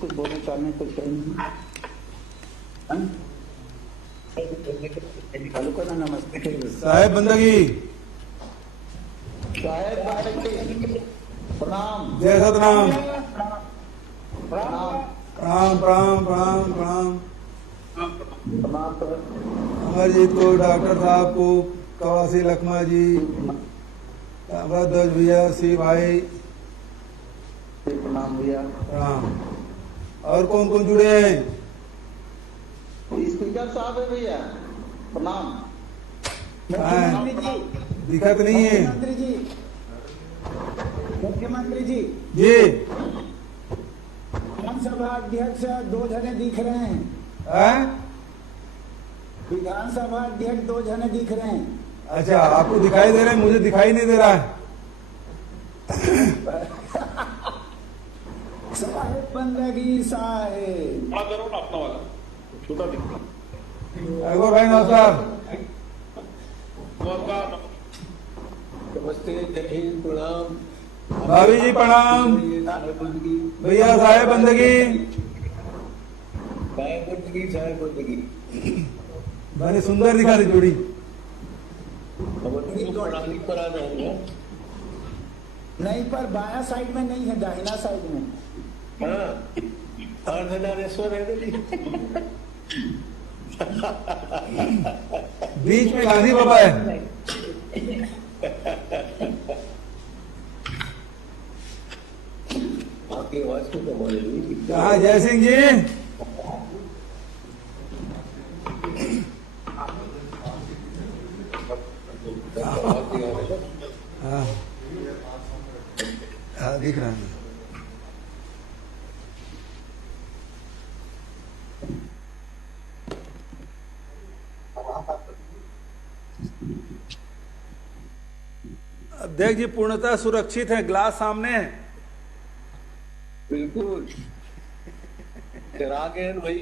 कुछ बोलने चाहने कुछ चालू करना। नमस्ते साहेब बंदगी, साहेब प्रणाम। जय सतनाम। प्रणाम प्रणाम प्रणाम प्रणाम प्रणाम। प्रणाम। अमरजीत को, डॉक्टर साहब को, कवासी लखमा जी, ध्वज भैया, सी भाई, प्रणाम भैया। प्रणाम। और कौन कौन जुड़े हैं? स्पीकर साहब है भैया, प्रणाम। दिखत नहीं है मुख्यमंत्री जी, मुख्यमंत्री जी जी। विधानसभा अध्यक्ष 2 जने दिख रहे हैं। विधानसभा अध्यक्ष 2 जने दिख रहे हैं। अच्छा, आपको दिखाई दे रहे हैं, मुझे दिखाई नहीं दे रहा है। साहेब बंदगी साहेब। बड़ा करो ना अपना वाला, छोटा दिखता। अकबर भाई नमस्कार। नमस्ते, जय हिंद, प्रणाम। भाभी जी प्रणाम। भैया साहेब बंदगी। साहेब बंदगी, साहेब बंदगी। मैंने सुंदर दिखा रही जोड़ी। पर आ जाएंगे। नहीं, पर बाया साइड में नहीं है, दाहिना साइड में। हाँ, अर्धनारेश्वर है जी। बीच में गांधी बाबा है। आपकी आवाज को कमाल है। कहा जय सिंह जी। हाँ हाँ, दिख रहा है। अध्यक्ष जी पूर्णतः सुरक्षित है, ग्लास सामने है। बिल्कुल चिराग है भाई।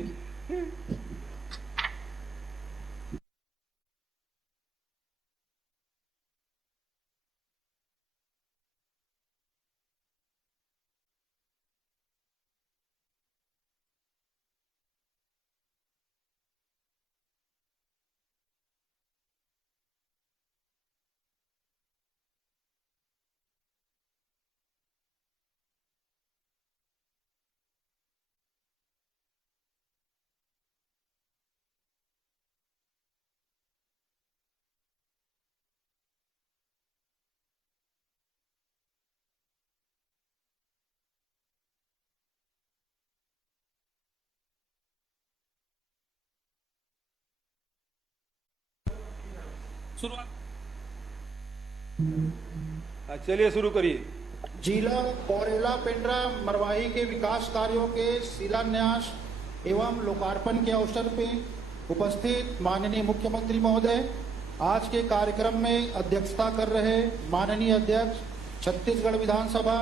चलिए शुरू करिए। जिला गौरेला पेंड्रा मरवाही के विकास कार्यों के शिलान्यास एवं लोकार्पण के अवसर पे उपस्थित माननीय मुख्यमंत्री महोदय, आज के कार्यक्रम में अध्यक्षता कर रहे माननीय अध्यक्ष छत्तीसगढ़ विधानसभा,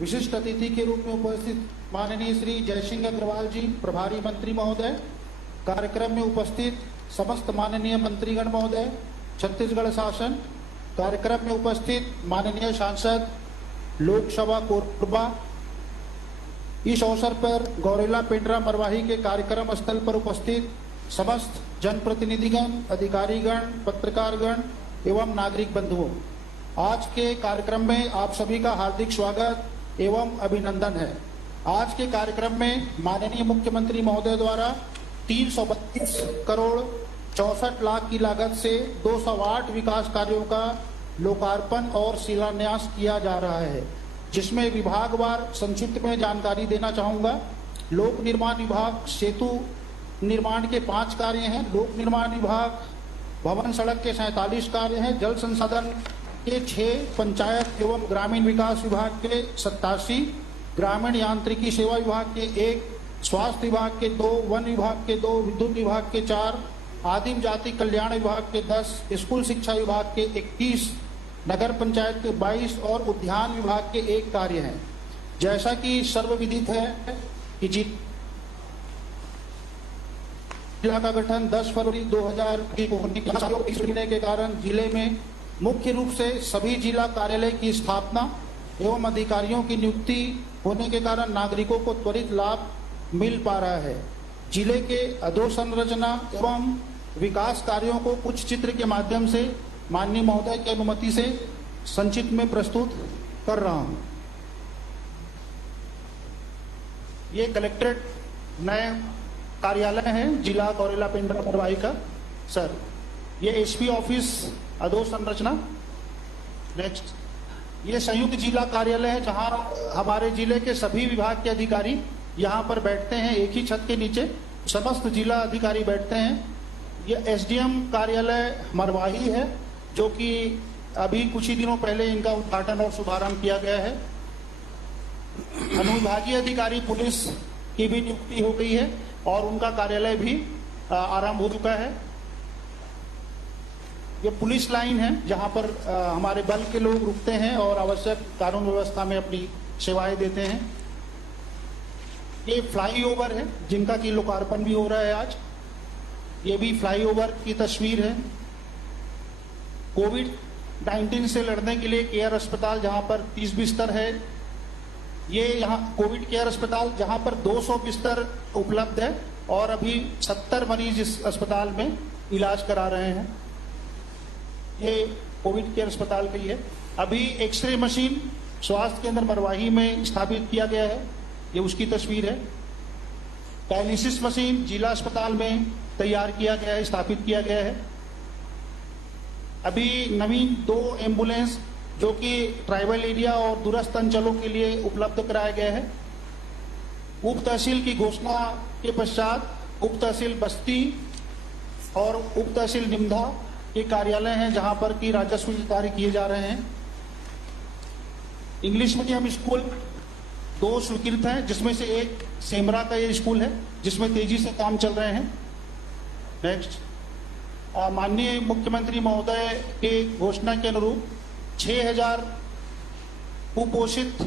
विशिष्ट अतिथि के रूप में उपस्थित माननीय श्री जयसिंह अग्रवाल जी प्रभारी मंत्री महोदय, कार्यक्रम में उपस्थित समस्त माननीय मंत्रीगण महोदय, छत्तीसगढ़ शासन, कार्यक्रम में उपस्थित माननीय सांसद लोकसभा कोरबा, इस अवसर पर गौरेला पेंड्रा मरवाही के कार्यक्रम स्थल पर उपस्थित समस्त जनप्रतिनिधिगण, अधिकारीगण, पत्रकारगण एवं नागरिक बंधुओं, आज के कार्यक्रम में आप सभी का हार्दिक स्वागत एवं अभिनंदन है। आज के कार्यक्रम में माननीय मुख्यमंत्री महोदय द्वारा 332 करोड़ 64 लाख की लागत से 208 विकास कार्यों का लोकार्पण और शिलान्यास किया जा रहा है, जिसमें विभागवार संक्षिप्त में जानकारी देना चाहूंगा। लोक निर्माण विभाग सेतु निर्माण के 5 कार्य हैं, लोक निर्माण विभाग भवन सड़क के 47 कार्य हैं, जल संसाधन के 6, पंचायत एवं ग्रामीण विकास विभाग के 87, ग्रामीण यांत्रिकी सेवा विभाग के 1, स्वास्थ्य विभाग के 2, वन विभाग के 2, विद्युत विभाग के 4, आदिम जाति कल्याण विभाग के 10, स्कूल शिक्षा विभाग के 21, नगर पंचायत के 22 और उद्यान विभाग के 1 कार्य हैं। जैसा कि सर्वविदित है कि जिला का गठन 10 फरवरी 2000 को होने के कारण जिले में मुख्य रूप से सभी जिला कार्यालय की स्थापना एवं अधिकारियों की नियुक्ति होने के कारण नागरिकों को त्वरित लाभ मिल पा रहा है। जिले के अधोसंरचना एवं विकास कार्यों को कुछ चित्र के माध्यम से माननीय महोदय की अनुमति से संक्षिप्त में प्रस्तुत कर रहा हूं। ये कलेक्ट्रेट नए कार्यालय है जिला गौरेला पेंड्रा मरवाही का। सर, ये एसपी ऑफिस अधोसंरचना। नेक्स्ट, ये संयुक्त जिला कार्यालय है जहां हमारे जिले के सभी विभाग के अधिकारी यहां पर बैठते हैं। एक ही छत के नीचे समस्त जिला अधिकारी बैठते हैं। ये एसडीएम कार्यालय मरवाही है जो कि अभी कुछ ही दिनों पहले इनका उद्घाटन और शुभारंभ किया गया है। अनुविभागीय अधिकारी पुलिस की भी नियुक्ति हो गई है और उनका कार्यालय भी आरंभ हो चुका है। ये पुलिस लाइन है जहां पर हमारे बल के लोग रुकते हैं और आवश्यक कानून व्यवस्था में अपनी सेवाएं देते हैं। ये फ्लाईओवर है जिनका की लोकार्पण भी हो रहा है आज। ये भी फ्लाईओवर की तस्वीर है। कोविड-19 से लड़ने के लिए केयर अस्पताल जहां पर 30 बिस्तर है। ये यहाँ कोविड केयर अस्पताल जहां पर 200 बिस्तर उपलब्ध है और अभी 70 मरीज इस अस्पताल में इलाज करा रहे हैं। ये कोविड केयर अस्पताल की है। अभी एक्सरे मशीन स्वास्थ्य केंद्र मरवाही में स्थापित किया गया है। ये उसकी तस्वीर है। डायलिसिस मशीन जिला अस्पताल में तैयार किया गया है, स्थापित किया गया है। अभी नवीन 2 एम्बुलेंस जो कि ट्राइबल एरिया और दूरस्थ अंचलों के लिए उपलब्ध कराया गया है। उप तहसील की घोषणा के पश्चात उप तहसील बस्ती और उप तहसील निमधा के कार्यालय हैं जहां पर कि राजस्व कार्य किए जा रहे हैं। इंग्लिश मीडियम स्कूल 2 स्वीकृत हैं जिसमें से एक सेमरा का ये स्कूल है जिसमें तेजी से काम चल रहे हैं। नेक्स्ट, माननीय मुख्यमंत्री महोदय के घोषणा के अनुरूप 6000 कुपोषित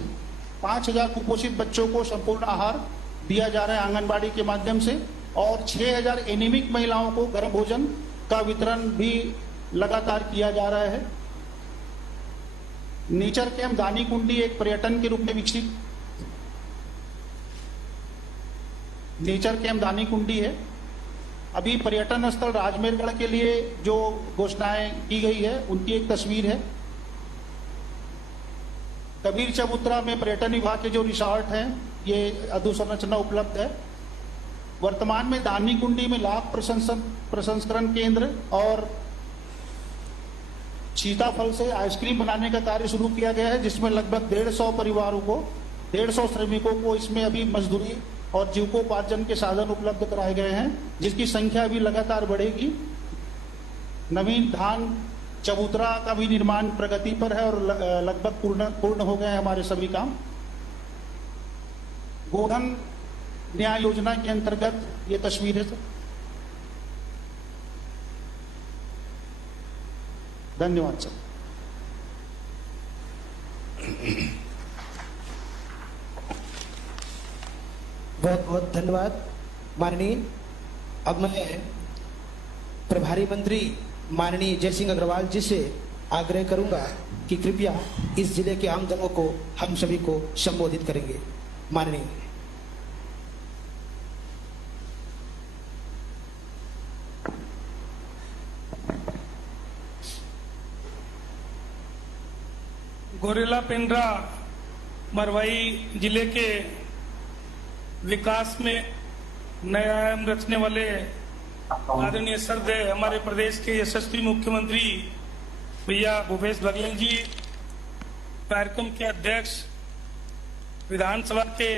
5000 कुपोषित बच्चों को संपूर्ण आहार दिया जा रहा है आंगनबाड़ी के माध्यम से और 6000 एनीमिक महिलाओं को गर्म भोजन का वितरण भी लगातार किया जा रहा है। नेचर कैंप दानी कुंडी एक पर्यटन के रूप में विकसित नेचर कैंप दानी कुंडी है। अभी पर्यटन स्थल राजमेरगढ़ के लिए जो घोषणाएं की गई है उनकी एक तस्वीर है। कबीर चबूतरा में पर्यटन विभाग के जो रिसोर्ट हैं ये अधोसंरचना उपलब्ध है। वर्तमान में दानी कुंडी में लाभ प्रसंस्करण केंद्र और सीताफल से आइसक्रीम बनाने का कार्य शुरू किया गया है जिसमें लगभग 150 परिवारों को 150 श्रमिकों को इसमें अभी मजदूरी और जीविकोपार्जन के साधन उपलब्ध कराए गए हैं जिसकी संख्या भी लगातार बढ़ेगी। नवीन धान चबूतरा का भी निर्माण प्रगति पर है और लगभग पूर्ण हो गए हैं हमारे सभी काम। गोधन न्याय योजना के अंतर्गत ये तस्वीर है सर। धन्यवाद सर। बहुत बहुत धन्यवाद माननीय। अब मैं प्रभारी मंत्री माननीय जय सिंह अग्रवाल जी से आग्रह करूंगा कि कृपया इस जिले के आमजनों को हम सभी को संबोधित करेंगे। माननीय। गौरेला पेंड्रा मरवाही जिले के विकास में नया आयाम रचने वाले आदरणीय श्रद्धेय हमारे प्रदेश के यशस्वी मुख्यमंत्री भैया भूपेश बघेल जी, कार्यक्रम के अध्यक्ष विधानसभा के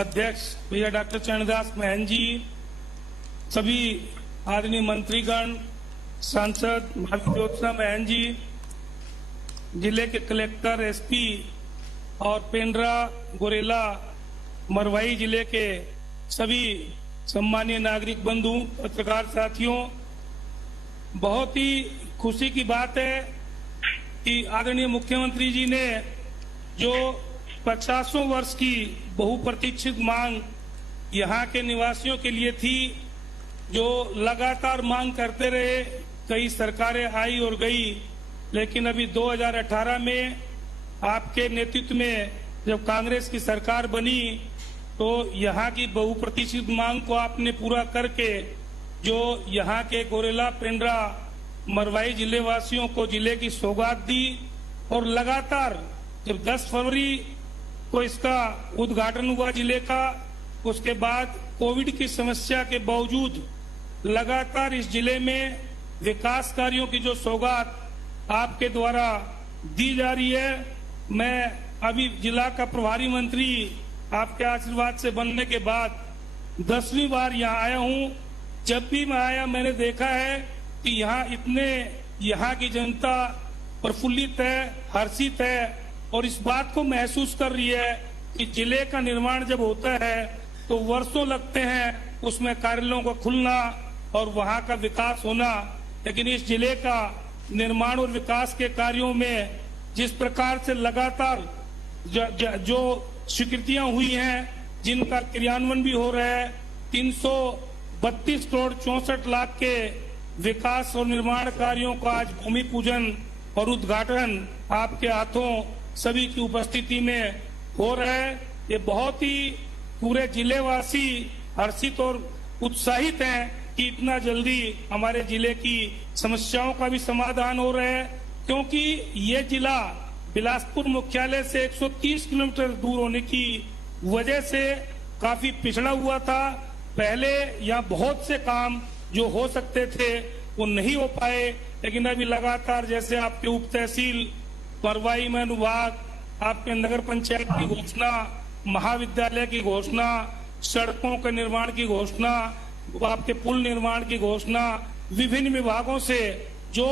अध्यक्ष भैया डॉक्टर चरणदास महन जी, सभी आदरणीय मंत्रीगण, सांसद भाभी ज्योत्सना महन जी, जिले के कलेक्टर, एसपी और पेंड्रा गौरेला मरवाही जिले के सभी सम्मानीय नागरिक बंधु, पत्रकार साथियों, बहुत ही खुशी की बात है कि आदरणीय मुख्यमंत्री जी ने जो 50 वर्ष की बहुप्रतीक्षित मांग यहाँ के निवासियों के लिए थी जो लगातार मांग करते रहे, कई सरकारें आई और गई, लेकिन अभी 2018 में आपके नेतृत्व में जब कांग्रेस की सरकार बनी तो यहाँ की बहुप्रतीक्षित मांग को आपने पूरा करके जो यहाँ के गोरेला पेंड्रा मरवाही जिले वासियों को जिले की सौगात दी। और लगातार जब 10 फरवरी को इसका उद्घाटन हुआ जिले का, उसके बाद कोविड की समस्या के बावजूद लगातार इस जिले में विकास कार्यों की जो सौगात आपके द्वारा दी जा रही है। मैं अभी जिला का प्रभारी मंत्री आपके आशीर्वाद से बनने के बाद 10वीं बार यहाँ आया हूँ। जब भी मैं आया मैंने देखा है कि यहाँ की जनता प्रफुल्लित है, हर्षित है और इस बात को महसूस कर रही है कि जिले का निर्माण जब होता है तो वर्षों लगते हैं उसमें कार्यालयों का खुलना और वहाँ का विकास होना, लेकिन इस जिले का निर्माण और विकास के कार्यों में जिस प्रकार से लगातार जो स्वीकृतियां हुई हैं, जिनका क्रियान्वयन भी हो रहा है, 332 करोड़ 64 लाख के विकास और निर्माण कार्यों का आज भूमि पूजन और उद्घाटन आपके हाथों सभी की उपस्थिति में हो रहा है। ये बहुत ही पूरे जिलेवासी हर्षित और उत्साहित हैं कि इतना जल्दी हमारे जिले की समस्याओं का भी समाधान हो रहा है, क्योंकि ये जिला बिलासपुर मुख्यालय से 130 किलोमीटर दूर होने की वजह से काफी पिछड़ा हुआ था। पहले यहाँ बहुत से काम जो हो सकते थे वो नहीं हो पाए, लेकिन अभी लगातार जैसे आपके उप तहसील मरवाही में अनुभाग, आपके नगर पंचायत की घोषणा, महाविद्यालय की घोषणा, सड़कों के निर्माण की घोषणा, आपके पुल निर्माण की घोषणा, विभिन्न विभागों से जो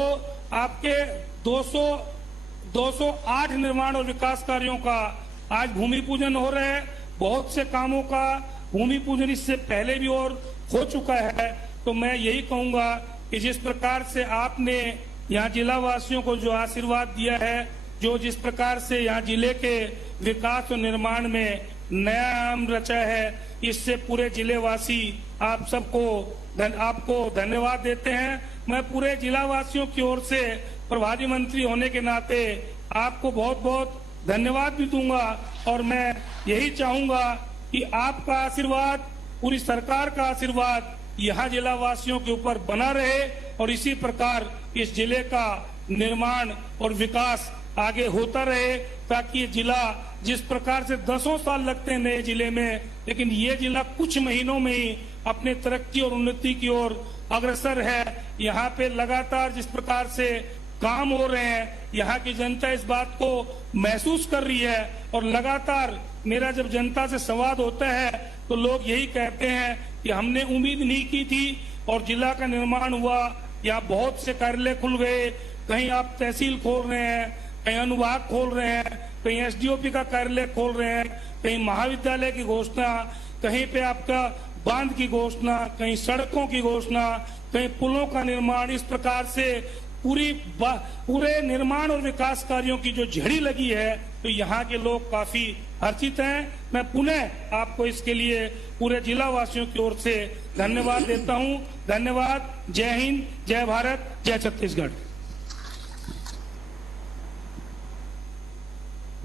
आपके 208 निर्माण और विकास कार्यों का आज भूमि पूजन हो रहा है। बहुत से कामों का भूमि पूजन इससे पहले भी और हो चुका है। तो मैं यही कहूंगा कि जिस प्रकार से आपने यहाँ जिला वासियों को जो आशीर्वाद दिया है, जो जिस प्रकार से यहाँ जिले के विकास और निर्माण में नया आयाम रचा है, इससे पूरे जिले वासी आप आपको धन्यवाद देते हैं। मैं पूरे जिला वासियों की ओर से प्रभारी मंत्री होने के नाते आपको बहुत बहुत धन्यवाद भी दूंगा और मैं यही चाहूंगा कि आपका आशीर्वाद, पूरी सरकार का आशीर्वाद यहाँ जिला वासियों के ऊपर बना रहे और इसी प्रकार इस जिले का निर्माण और विकास आगे होता रहे, ताकि ये जिला जिस प्रकार से 10 साल लगते हैं नए जिले में, लेकिन ये जिला कुछ महीनों में ही अपने तरक्की और उन्नति की ओर अग्रसर है। यहाँ पे लगातार जिस प्रकार से काम हो रहे हैं, यहाँ की जनता इस बात को महसूस कर रही है और लगातार मेरा जब जनता से संवाद होता है तो लोग यही कहते हैं कि हमने उम्मीद नहीं की थी और जिला का निर्माण हुआ, यहाँ बहुत से कार्यालय खुल गए, कहीं आप तहसील खोल रहे हैं, कहीं अनुभाग खोल रहे हैं, कहीं एसडीओपी का कार्यालय खोल रहे हैं, कहीं महाविद्यालय की घोषणा, कहीं पे आपका बांध की घोषणा, कहीं सड़कों की घोषणा, कहीं पुलों का निर्माण। इस प्रकार से पूरे निर्माण और विकास कार्यों की जो झड़ी लगी है, तो यहाँ के लोग काफी हर्षित हैं। मैं पुनः आपको इसके लिए पूरे जिला वासियों की ओर से धन्यवाद देता हूँ। धन्यवाद। जय हिंद, जय भारत, जय छत्तीसगढ़।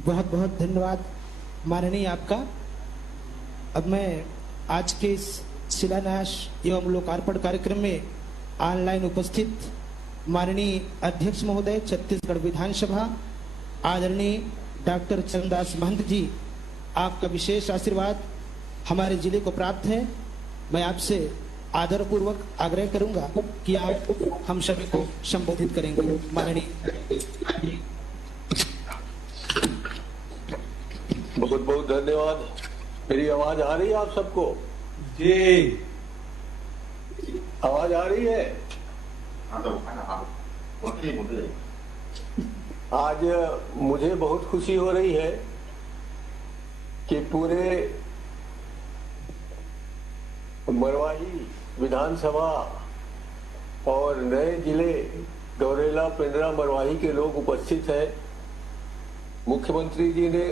बहुत बहुत धन्यवाद माननीय आपका। अब मैं आज के इस शिलान्यास एवं लोकार्पण कार्यक्रम में ऑनलाइन उपस्थित माननीय अध्यक्ष महोदय छत्तीसगढ़ विधानसभा आदरणीय डॉक्टर चरणदास महंत जी, आपका विशेष आशीर्वाद हमारे जिले को प्राप्त है। मैं आपसे आदरपूर्वक आग्रह करूंगा कि आप हम सभी को संबोधित करेंगे। माननीय। बहुत बहुत धन्यवाद। मेरी आवाज आ रही है आप सबको? जी, आवाज आ रही है? आज मुझे बहुत खुशी हो रही है कि पूरे मरवाही विधानसभा और नए जिले गौरेला पिंडरा मरवाही के लोग उपस्थित हैं। मुख्यमंत्री जी ने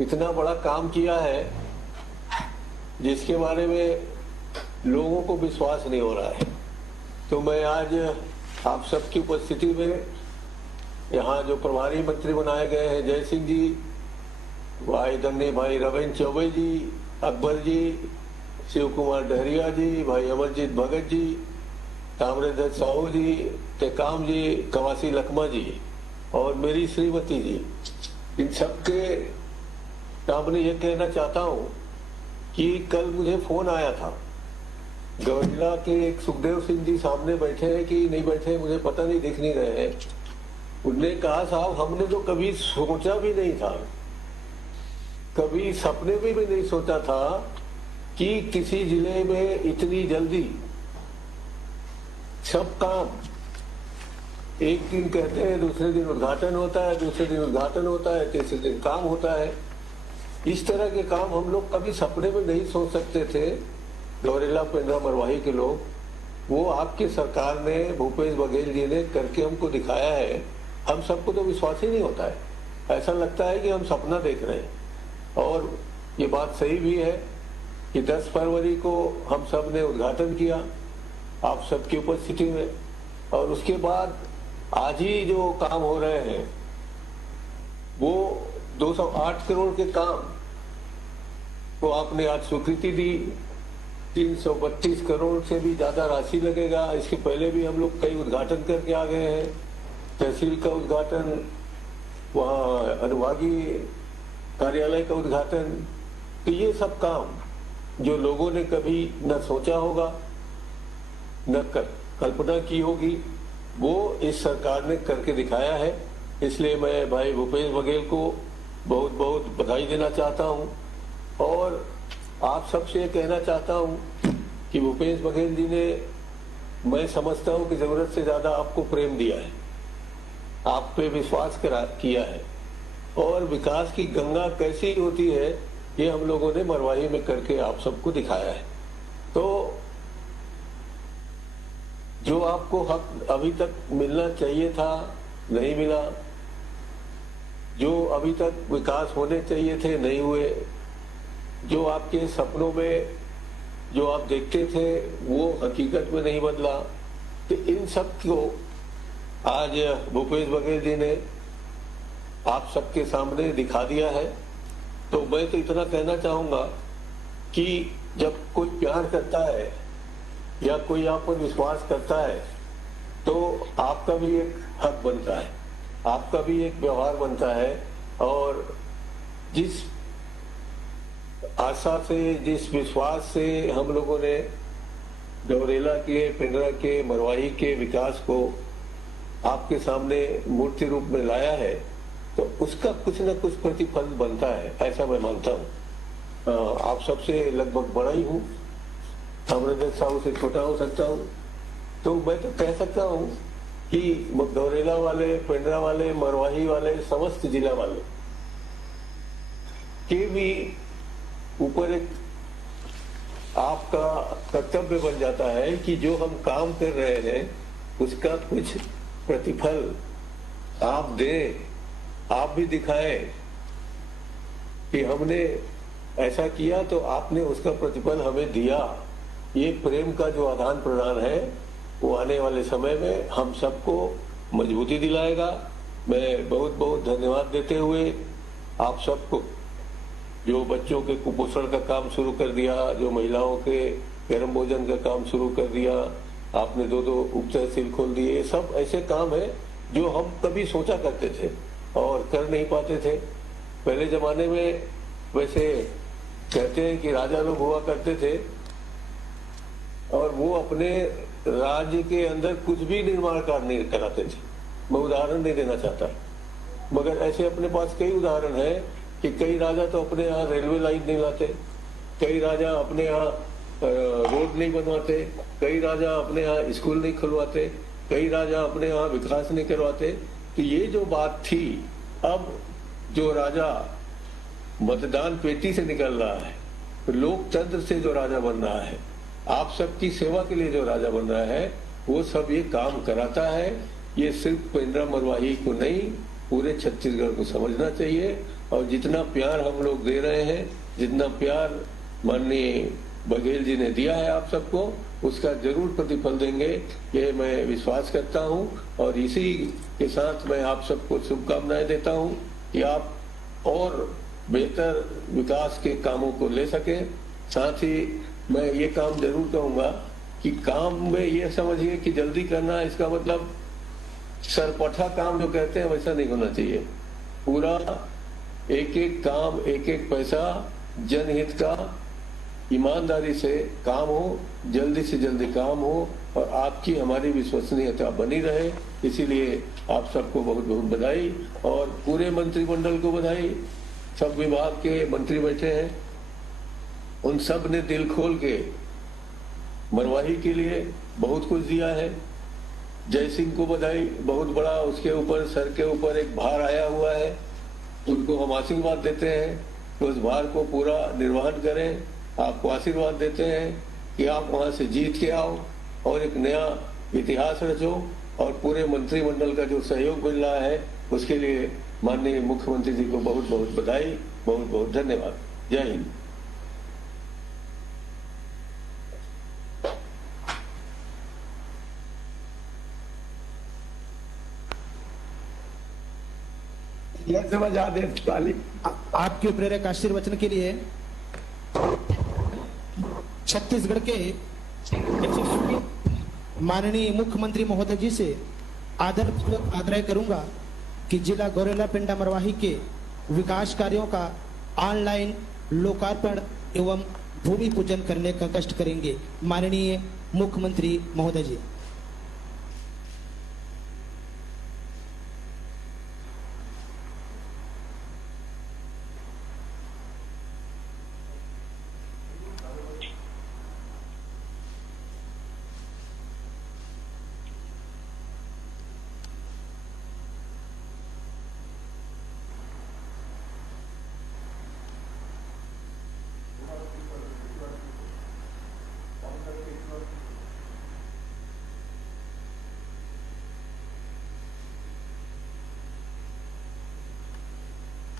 इतना बड़ा काम किया है जिसके बारे में लोगों को विश्वास नहीं हो रहा है। तो मैं आज आप सबकी उपस्थिति में यहाँ जो प्रभारी मंत्री बनाए गए हैं, जय सिंह जी, भाई दन्नी, भाई रविंद्र चौबे जी, अकबर जी, शिव कुमार डहरिया जी, भाई अमरजीत भगत जी, ताम्रध्वज साहू जी, टेकाम जी, कवासी लखमा जी और मेरी श्रीमती जी, इन सबके सामने ये कहना चाहता हूँ कि कल मुझे फोन आया था। गौरला के एक सुखदेव सिंह जी सामने बैठे हैं कि नहीं बैठे मुझे पता नहीं, दिख नहीं रहे हैं। उनने कहा साहब हमने तो कभी सोचा भी नहीं था, कभी सपने में भी नहीं सोचा था कि किसी जिले में इतनी जल्दी सब काम, एक दिन कहते हैं दूसरे दिन उद्घाटन होता है, दूसरे दिन उद्घाटन होता है, तीसरे दिन काम होता है। इस तरह के काम हम लोग कभी सपने में नहीं सोच सकते थे। गौरेला पेंड्रा मरवाही के लोग, वो आपकी सरकार ने, भूपेश बघेल जी ने करके हमको दिखाया है। हम सबको तो विश्वास ही नहीं होता है, ऐसा लगता है कि हम सपना देख रहे हैं। और ये बात सही भी है कि 10 फरवरी को हम सब ने उद्घाटन किया आप सबकी उपस्थिति में, और उसके बाद आज ही जो काम हो रहे हैं वो 208 करोड़ के काम को आपने आज स्वीकृति दी। 332 करोड़ से भी ज्यादा राशि लगेगा। इसके पहले भी हम लोग कई उद्घाटन करके आ गए हैं, तहसील का उद्घाटन, वहाँ अनुभागीय कार्यालय का उद्घाटन। तो ये सब काम जो लोगों ने कभी न सोचा होगा न कल्पना की होगी, वो इस सरकार ने करके दिखाया है। इसलिए मैं भाई भूपेश बघेल को बहुत बहुत बधाई देना चाहता हूं और आप सबसे ये कहना चाहता हूं कि भूपेश बघेल जी ने, मैं समझता हूं कि जरूरत से ज्यादा आपको प्रेम दिया है, आप पे विश्वास किया है, और विकास की गंगा कैसी होती है ये हम लोगों ने मरवाही में करके आप सबको दिखाया है। तो जो आपको हक अभी तक मिलना चाहिए था नहीं मिला, जो अभी तक विकास होने चाहिए थे नहीं हुए, जो आपके सपनों में जो आप देखते थे वो हकीकत में नहीं बदला, तो इन सब को आज भूपेश बघेल जी ने आप सबके सामने दिखा दिया है। तो मैं तो इतना कहना चाहूंगा कि जब कोई प्यार करता है या कोई आप पर विश्वास करता है तो आपका भी एक हक बनता है, आपका भी एक व्यवहार बनता है। और जिस आशा से, जिस विश्वास से हम लोगों ने गौरेला के, पिंडरा के, मरवाही के विकास को आपके सामने मूर्ति रूप में लाया है, तो उसका कुछ न कुछ प्रतिफल बनता है, ऐसा मैं मानता हूँ। आप सबसे लगभग बड़ा ही हूँ, ताम्रध्वज साहू से छोटा हो सकता हूँ, तो मैं तो कह सकता हूँ कि गौरेला वाले, पिंडरा वाले, मरवाही वाले, समस्त जिला वाले के भी ऊपर एक आपका कर्तव्य बन जाता है कि जो हम काम कर रहे हैं उसका कुछ प्रतिफल आप दें, आप भी दिखाएं कि हमने ऐसा किया तो आपने उसका प्रतिफल हमें दिया। ये प्रेम का जो आदान प्रदान है वो आने वाले समय में हम सबको मजबूती दिलाएगा। मैं बहुत बहुत धन्यवाद देते हुए आप सबको, जो बच्चों के कुपोषण का काम शुरू कर दिया, जो महिलाओं के गर्म भोजन का काम शुरू कर दिया, आपने 2 उप तहसील खोल दिए, सब ऐसे काम है जो हम कभी सोचा करते थे और कर नहीं पाते थे। पहले जमाने में वैसे कहते हैं कि राजा लोग हुआ करते थे और वो अपने राज्य के अंदर कुछ भी निर्माण कार्य नहीं कराते थे। मैं उदाहरण नहीं देना चाहता, मगर ऐसे अपने पास कई उदाहरण है कि कई राजा तो अपने यहाँ रेलवे लाइन नहीं लाते, कई राजा अपने यहाँ रोड नहीं बनवाते, कई राजा अपने यहाँ स्कूल नहीं खुलवाते, कई राजा अपने यहाँ विकास नहीं करवाते। तो ये जो बात थी, अब जो राजा मतदान पेटी से निकल रहा है, लोकतंत्र से जो राजा बन रहा है, आप सबकी सेवा के लिए जो राजा बन रहा है, वो सब ये काम कराता है। ये सिर्फ पेंड्रा मरवाही को नहीं, पूरे छत्तीसगढ़ को समझना चाहिए। और जितना प्यार हम लोग दे रहे हैं, जितना प्यार माननीय बघेल जी ने दिया है आप सबको, उसका जरूर प्रतिफल देंगे, ये मैं विश्वास करता हूं। और इसी के साथ मैं आप सबको शुभकामनाएं देता हूं कि आप और बेहतर विकास के कामों को ले सके। साथ ही मैं ये काम जरूर कहूंगा कि काम में ये समझिए कि जल्दी करना, इसका मतलब सरपठा काम जो कहते हैं वैसा नहीं होना चाहिए। पूरा एक एक काम, एक एक पैसा जनहित का ईमानदारी से काम हो, जल्दी से जल्दी काम हो और आपकी हमारी विश्वसनीयता बनी रहे। इसीलिए आप सबको बहुत बहुत बधाई और पूरे मंत्रिमंडल को बधाई। सब विभाग के मंत्री बैठे हैं, उन सब ने दिल खोल के मरवाही के लिए बहुत कुछ दिया है। जय सिंह को बधाई, बहुत बड़ा उसके ऊपर, सर के ऊपर एक भार आया हुआ है, उनको हम आशीर्वाद देते हैं कि उस भार को पूरा निर्वहन करें। आपको आशीर्वाद देते हैं कि आप वहां से जीत के आओ और एक नया इतिहास रचो। और पूरे मंत्रिमंडल का जो सहयोग मिल रहा है उसके लिए माननीय मुख्यमंत्री जी को बहुत बहुत बधाई, बहुत बहुत धन्यवाद। जय हिंद। आपके प्रेरक आशीर्वचन के लिए छत्तीसगढ़ के यशस्वी माननीय मुख्यमंत्री महोदय जी से आदरपूर्वक आग्रह करूंगा कि जिला गौरेला पेंड्रा मरवाही के विकास कार्यों का ऑनलाइन लोकार्पण एवं भूमि पूजन करने का कष्ट करेंगे। माननीय मुख्यमंत्री महोदय जी।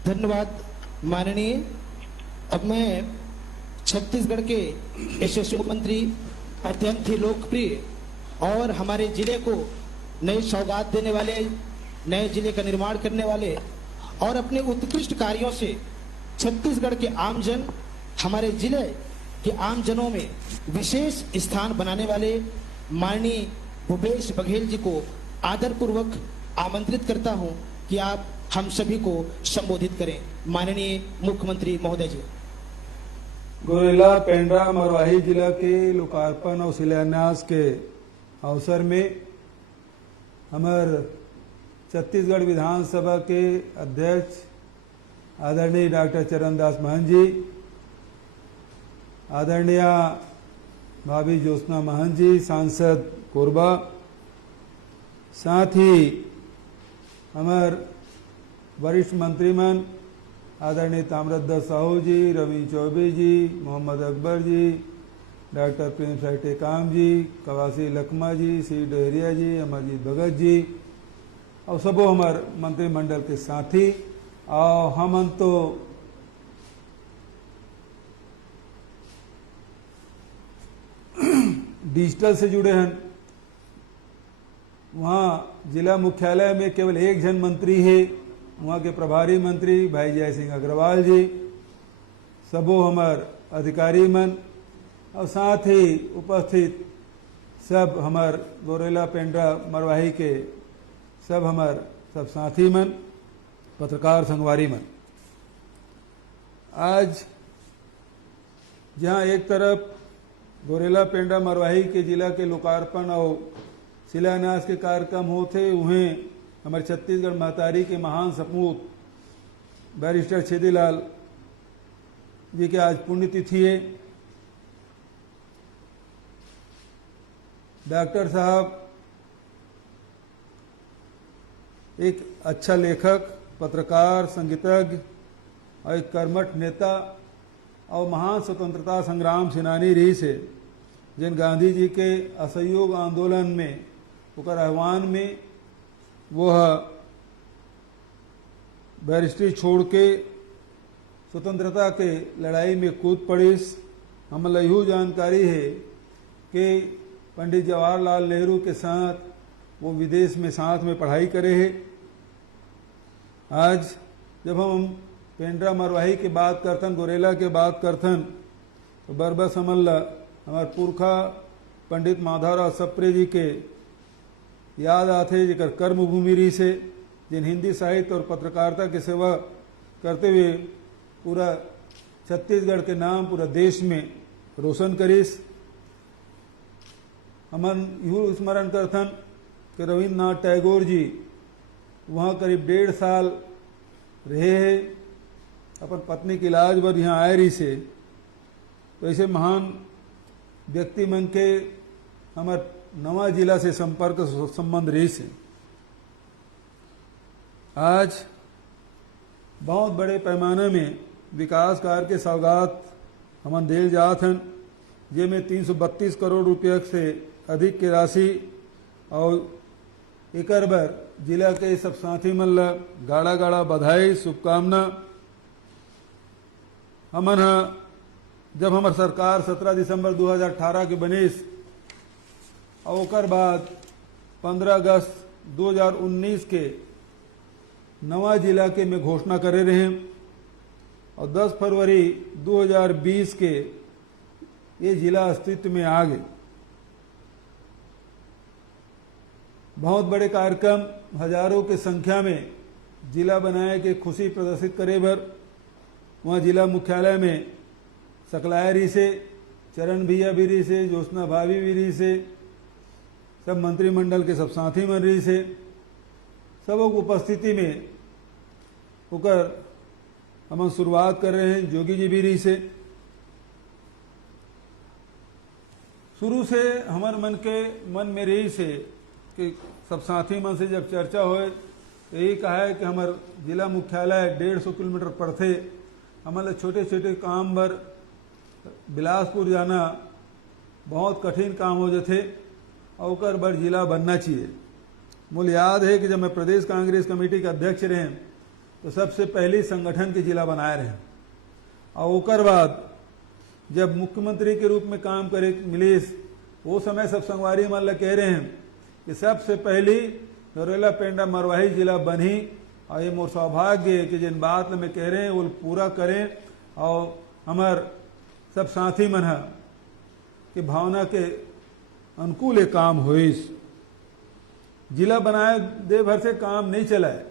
धन्यवाद माननीय। अब मैं छत्तीसगढ़ के यशस्वी मुख्यमंत्री, अत्यंत ही लोकप्रिय और हमारे जिले को नई सौगात देने वाले, नए जिले का निर्माण करने वाले और अपने उत्कृष्ट कार्यों से छत्तीसगढ़ के आमजन, हमारे जिले के आमजनों में विशेष स्थान बनाने वाले माननीय भूपेश बघेल जी को आदरपूर्वक आमंत्रित करता हूं कि आप हम सभी को संबोधित करें। माननीय मुख्यमंत्री महोदय जी। गौरेला पेंड्रा मरवाही जिला के लोकार्पण और शिलान्यास के अवसर में हमारे छत्तीसगढ़ विधानसभा के अध्यक्ष आदरणीय डॉक्टर चरणदास महंत जी, आदरणीय भाभी ज्योत्सना महंत जी, सांसद कोरबा, साथ ही हमारे वरिष्ठ मंत्रीमंडल आदरणीय ताम्रध्वज साहू जी, रवि चौबे जी, मोहम्मद अकबर जी, डॉक्टर प्रेम साय टेकाम जी, कवासी लखमा जी, सी डहरिया जी, अमरजीत भगत जी और सबो हमारे मंत्रिमंडल के साथी। और हम तो डिजिटल से जुड़े हैं। वहाँ जिला मुख्यालय में केवल एक जन मंत्री है, वहाँ के प्रभारी मंत्री भाई जय सिंह अग्रवाल जी, सबो हमार अधिकारी मन और साथ ही उपस्थित सब हमार गौरेला पेंड्रा मरवाही के सब हमार सब साथी मन, पत्रकार संगवारी मन। आज जहाँ एक तरफ गौरेला पेंड्रा मरवाही के जिला के लोकार्पण और शिलान्यास के कार्यक्रम होते, उन्हें हमारे छत्तीसगढ़ महतारी के महान सपूत बैरिस्टर छेदीलाल जी के आज पुण्यतिथि है। डॉक्टर साहब एक अच्छा लेखक, पत्रकार, संगीतज्ञ और एक कर्मठ नेता और महान स्वतंत्रता संग्राम सेनानी रही से, जिन गांधी जी के असहयोग आंदोलन में उकर आह्वान में वह बैरिस्ट्री छोड़ के स्वतंत्रता के लड़ाई में कूद पड़ीस। हम लहू जानकारी है कि पंडित जवाहरलाल नेहरू के साथ वो विदेश में साथ में पढ़ाई करे है। आज जब हम पेंड्रा मरवाही की बात करथन, गोरेला के बात करथन, तो बरबर समल्ला हमार पुरखा पंडित माधवराव सप्रे जी के याद आते, जिकर कर्मभूमि रही से, जिन हिंदी साहित्य और पत्रकारिता की सेवा करते हुए पूरा छत्तीसगढ़ के नाम पूरा देश में रोशन करीस। हमन यूँ स्मरण करथन कि रविन्द्रनाथ टैगोर जी वहाँ करीब 1.5 साल रहे हैं, अपन पत्नी के इलाज बर यहाँ आए रही से। तो ऐसे महान व्यक्ति मन के हमार नवा जिला से संपर्क संबंध रही से। आज बहुत बड़े पैमाने में विकास कार्य के सौगात हमन देल जात हन, जेमें 332 करोड़ रुपया से अधिक की राशि और एकर बर जिला के सब साथी मन ला गाड़ा गाड़ा बधाई शुभकामना। हमन जब हमार सरकार 17 दिसंबर 2018 के बनिस और ओकर बाद 15 अगस्त 2019 के नवा जिला के में घोषणा करे रहे और 10 फरवरी 2020 के ये जिला अस्तित्व में आ गए। बहुत बड़े कार्यक्रम हजारों के संख्या में जिला बनाए के खुशी प्रदर्शित करे बर वहाँ जिला मुख्यालय में सकलाया रही से, चरण भैया भी रही से, ज्योत्सना भाभी भी रही से, सब मंत्रिमंडल के सब साथी मन रही से, सबों की उपस्थिति में होकर हम शुरुआत कर रहे हैं। जोगी जी भी रही से। शुरू से हमारे मन में रही से कि सब साथी मन से जब चर्चा होए तो यही कहा है कि हमारे जिला मुख्यालय 150 किलोमीटर पड़ते, हमारे छोटे छोटे काम बर बिलासपुर जाना बहुत कठिन काम हो जाते और ओकर बर जिला बनना चाहिए। मुझे याद है कि जब मैं प्रदेश कांग्रेस कमेटी के अध्यक्ष रहे तो सबसे पहले संगठन के जिला बनाए रहे और ओकर बाद जब मुख्यमंत्री के रूप में काम करे मिलीस, वो समय सब संगवारी मन ला कह रहे हैं कि सबसे पहली गोरेला पेंड्रा मरवाही जिला बनी और ये मोर सौभाग्य है कि जिन बात मैं कह रहे हैं वो पूरा करें और हमार सब साथी मन है कि भावना के अनुकूल ये काम होइस। जिला बनाए दे भर से काम नहीं चलाए,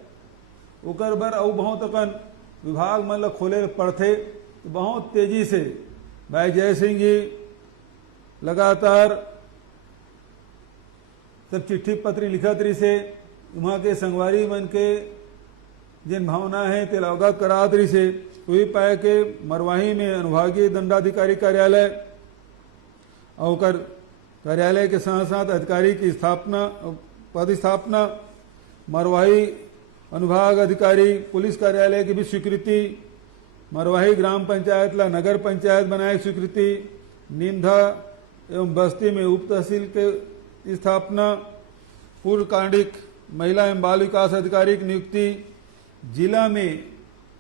ओकर बर और बहुत अकन विभाग मन ला खोले पड़ते। तो बहुत तेजी से भाई जय सिंह जी लगातार सब चिट्ठी पत्री लिखत रही से, वहाँ के संगवारी मन के जिन भावना है तेल अवगत करात रही से। वही पाए के मरवाही में अनुभागीय दंडाधिकारी कार्यालय और कार्यालय के साथ साथ अधिकारी की स्थापना पदस्थापना, मरवाही अनुभाग अधिकारी पुलिस कार्यालय की भी स्वीकृति, मरवाही ग्राम पंचायत ला नगर पंचायत बनाए स्वीकृति, नीमधा एवं बस्ती में उप तहसील के स्थापना, पूर्व कांडिक महिला एवं बाल विकास अधिकारी की नियुक्ति, जिला में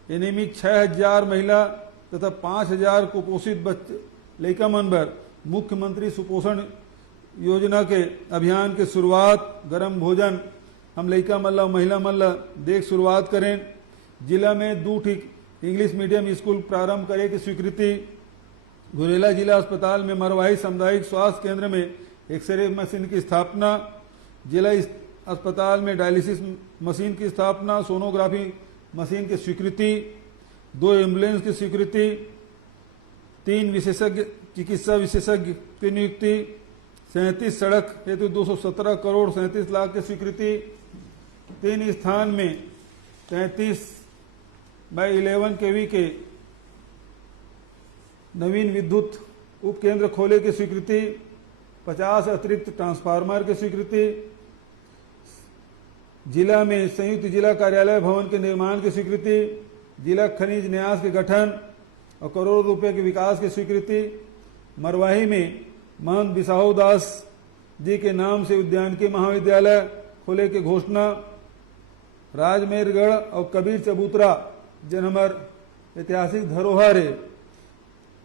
नियमित 6000 महिला तथा 5000 कुपोषित बच्चे लड़का मन पर मुख्यमंत्री सुपोषण योजना के अभियान के शुरुआत, गरम भोजन हम लड़का मल्ला महिला मल्ला देख शुरुआत करें। जिला में 2 इंग्लिश मीडियम स्कूल प्रारंभ करे की स्वीकृति, गोरेला जिला अस्पताल में मरवाही सामुदायिक स्वास्थ्य केंद्र में एक्सरे मशीन की स्थापना, जिला अस्पताल में डायलिसिस मशीन की स्थापना, सोनोग्राफी मशीन की स्वीकृति, 2 एम्बुलेंस की स्वीकृति, 3 विशेषज्ञ चिकित्सा विशेषज्ञ की नियुक्ति, 37 सड़क हेतु 217 करोड़ 37 लाख की स्वीकृति, 3 स्थान में 33/11 kV के नवीन विद्युत उपकेंद्र खोले की स्वीकृति, 50 अतिरिक्त ट्रांसफार्मर की स्वीकृति, जिला में संयुक्त जिला कार्यालय भवन के निर्माण की स्वीकृति, जिला खनिज न्यास के गठन और करोड़ों रुपए के विकास की स्वीकृति, मरवाही में महंत बिसाहू दास जी के नाम से उद्यानिकी महाविद्यालय खोले की घोषणा, राजमेरगढ़ और कबीर चबूतरा जिन हमार ऐतिहासिक धरोहर है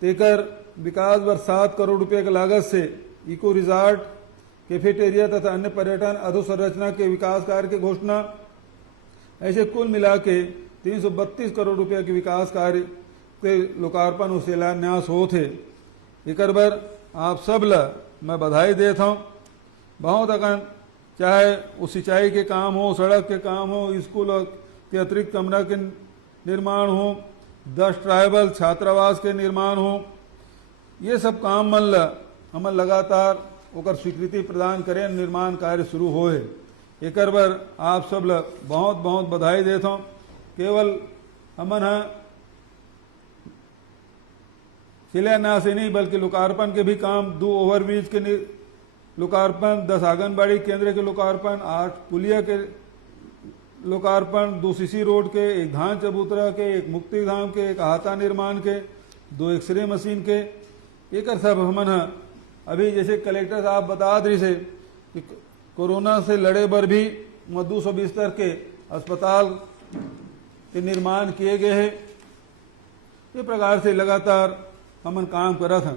तेकर विकास व 7 करोड़ रुपए की लागत से इको रिजॉर्ट, कैफेटेरिया तथा अन्य पर्यटन अधोसंरचना के विकास कार्य की घोषणा। ऐसे कुल मिला के 332 करोड़ रुपए के विकास कार्य के लोकार्पण और शिलान्यास हो थे। एक बार आप सब ला मैं बधाई देता हूँ। बहुत अगन चाहे वो सिंचाई के काम हो, सड़क के काम हो, स्कूल के अतिरिक्त कमरा के निर्माण हो, 10 ट्राइबल छात्रावास के निर्माण हो, ये सब काम मन ला हम लगातार ओकर स्वीकृति प्रदान करें, निर्माण कार्य शुरू हो है। एक बार आप सब ला बहुत बहुत बधाई देता हूँ। केवल हमन शिलान्यास ही नहीं बल्कि लोकार्पण के भी काम, 2 ओवरब्रिज के लोकार्पण, 10 आंगनबाड़ी केंद्र के लोकार्पण, 8 पुलिया के लोकार्पण, 2 सीसी रोड के, 1 धान चबूतरा के, 1 मुक्ति धाम के, 1 अहाता निर्माण के, 2 एक्सरे मशीन के, एक सब हमन अभी जैसे कलेक्टर साहब बता रही से कि कोरोना से लड़े बर भी 200 बिस्तर के अस्पताल के निर्माण किए गए हैं। ये प्रकार से लगातार हमन काम करत हैं।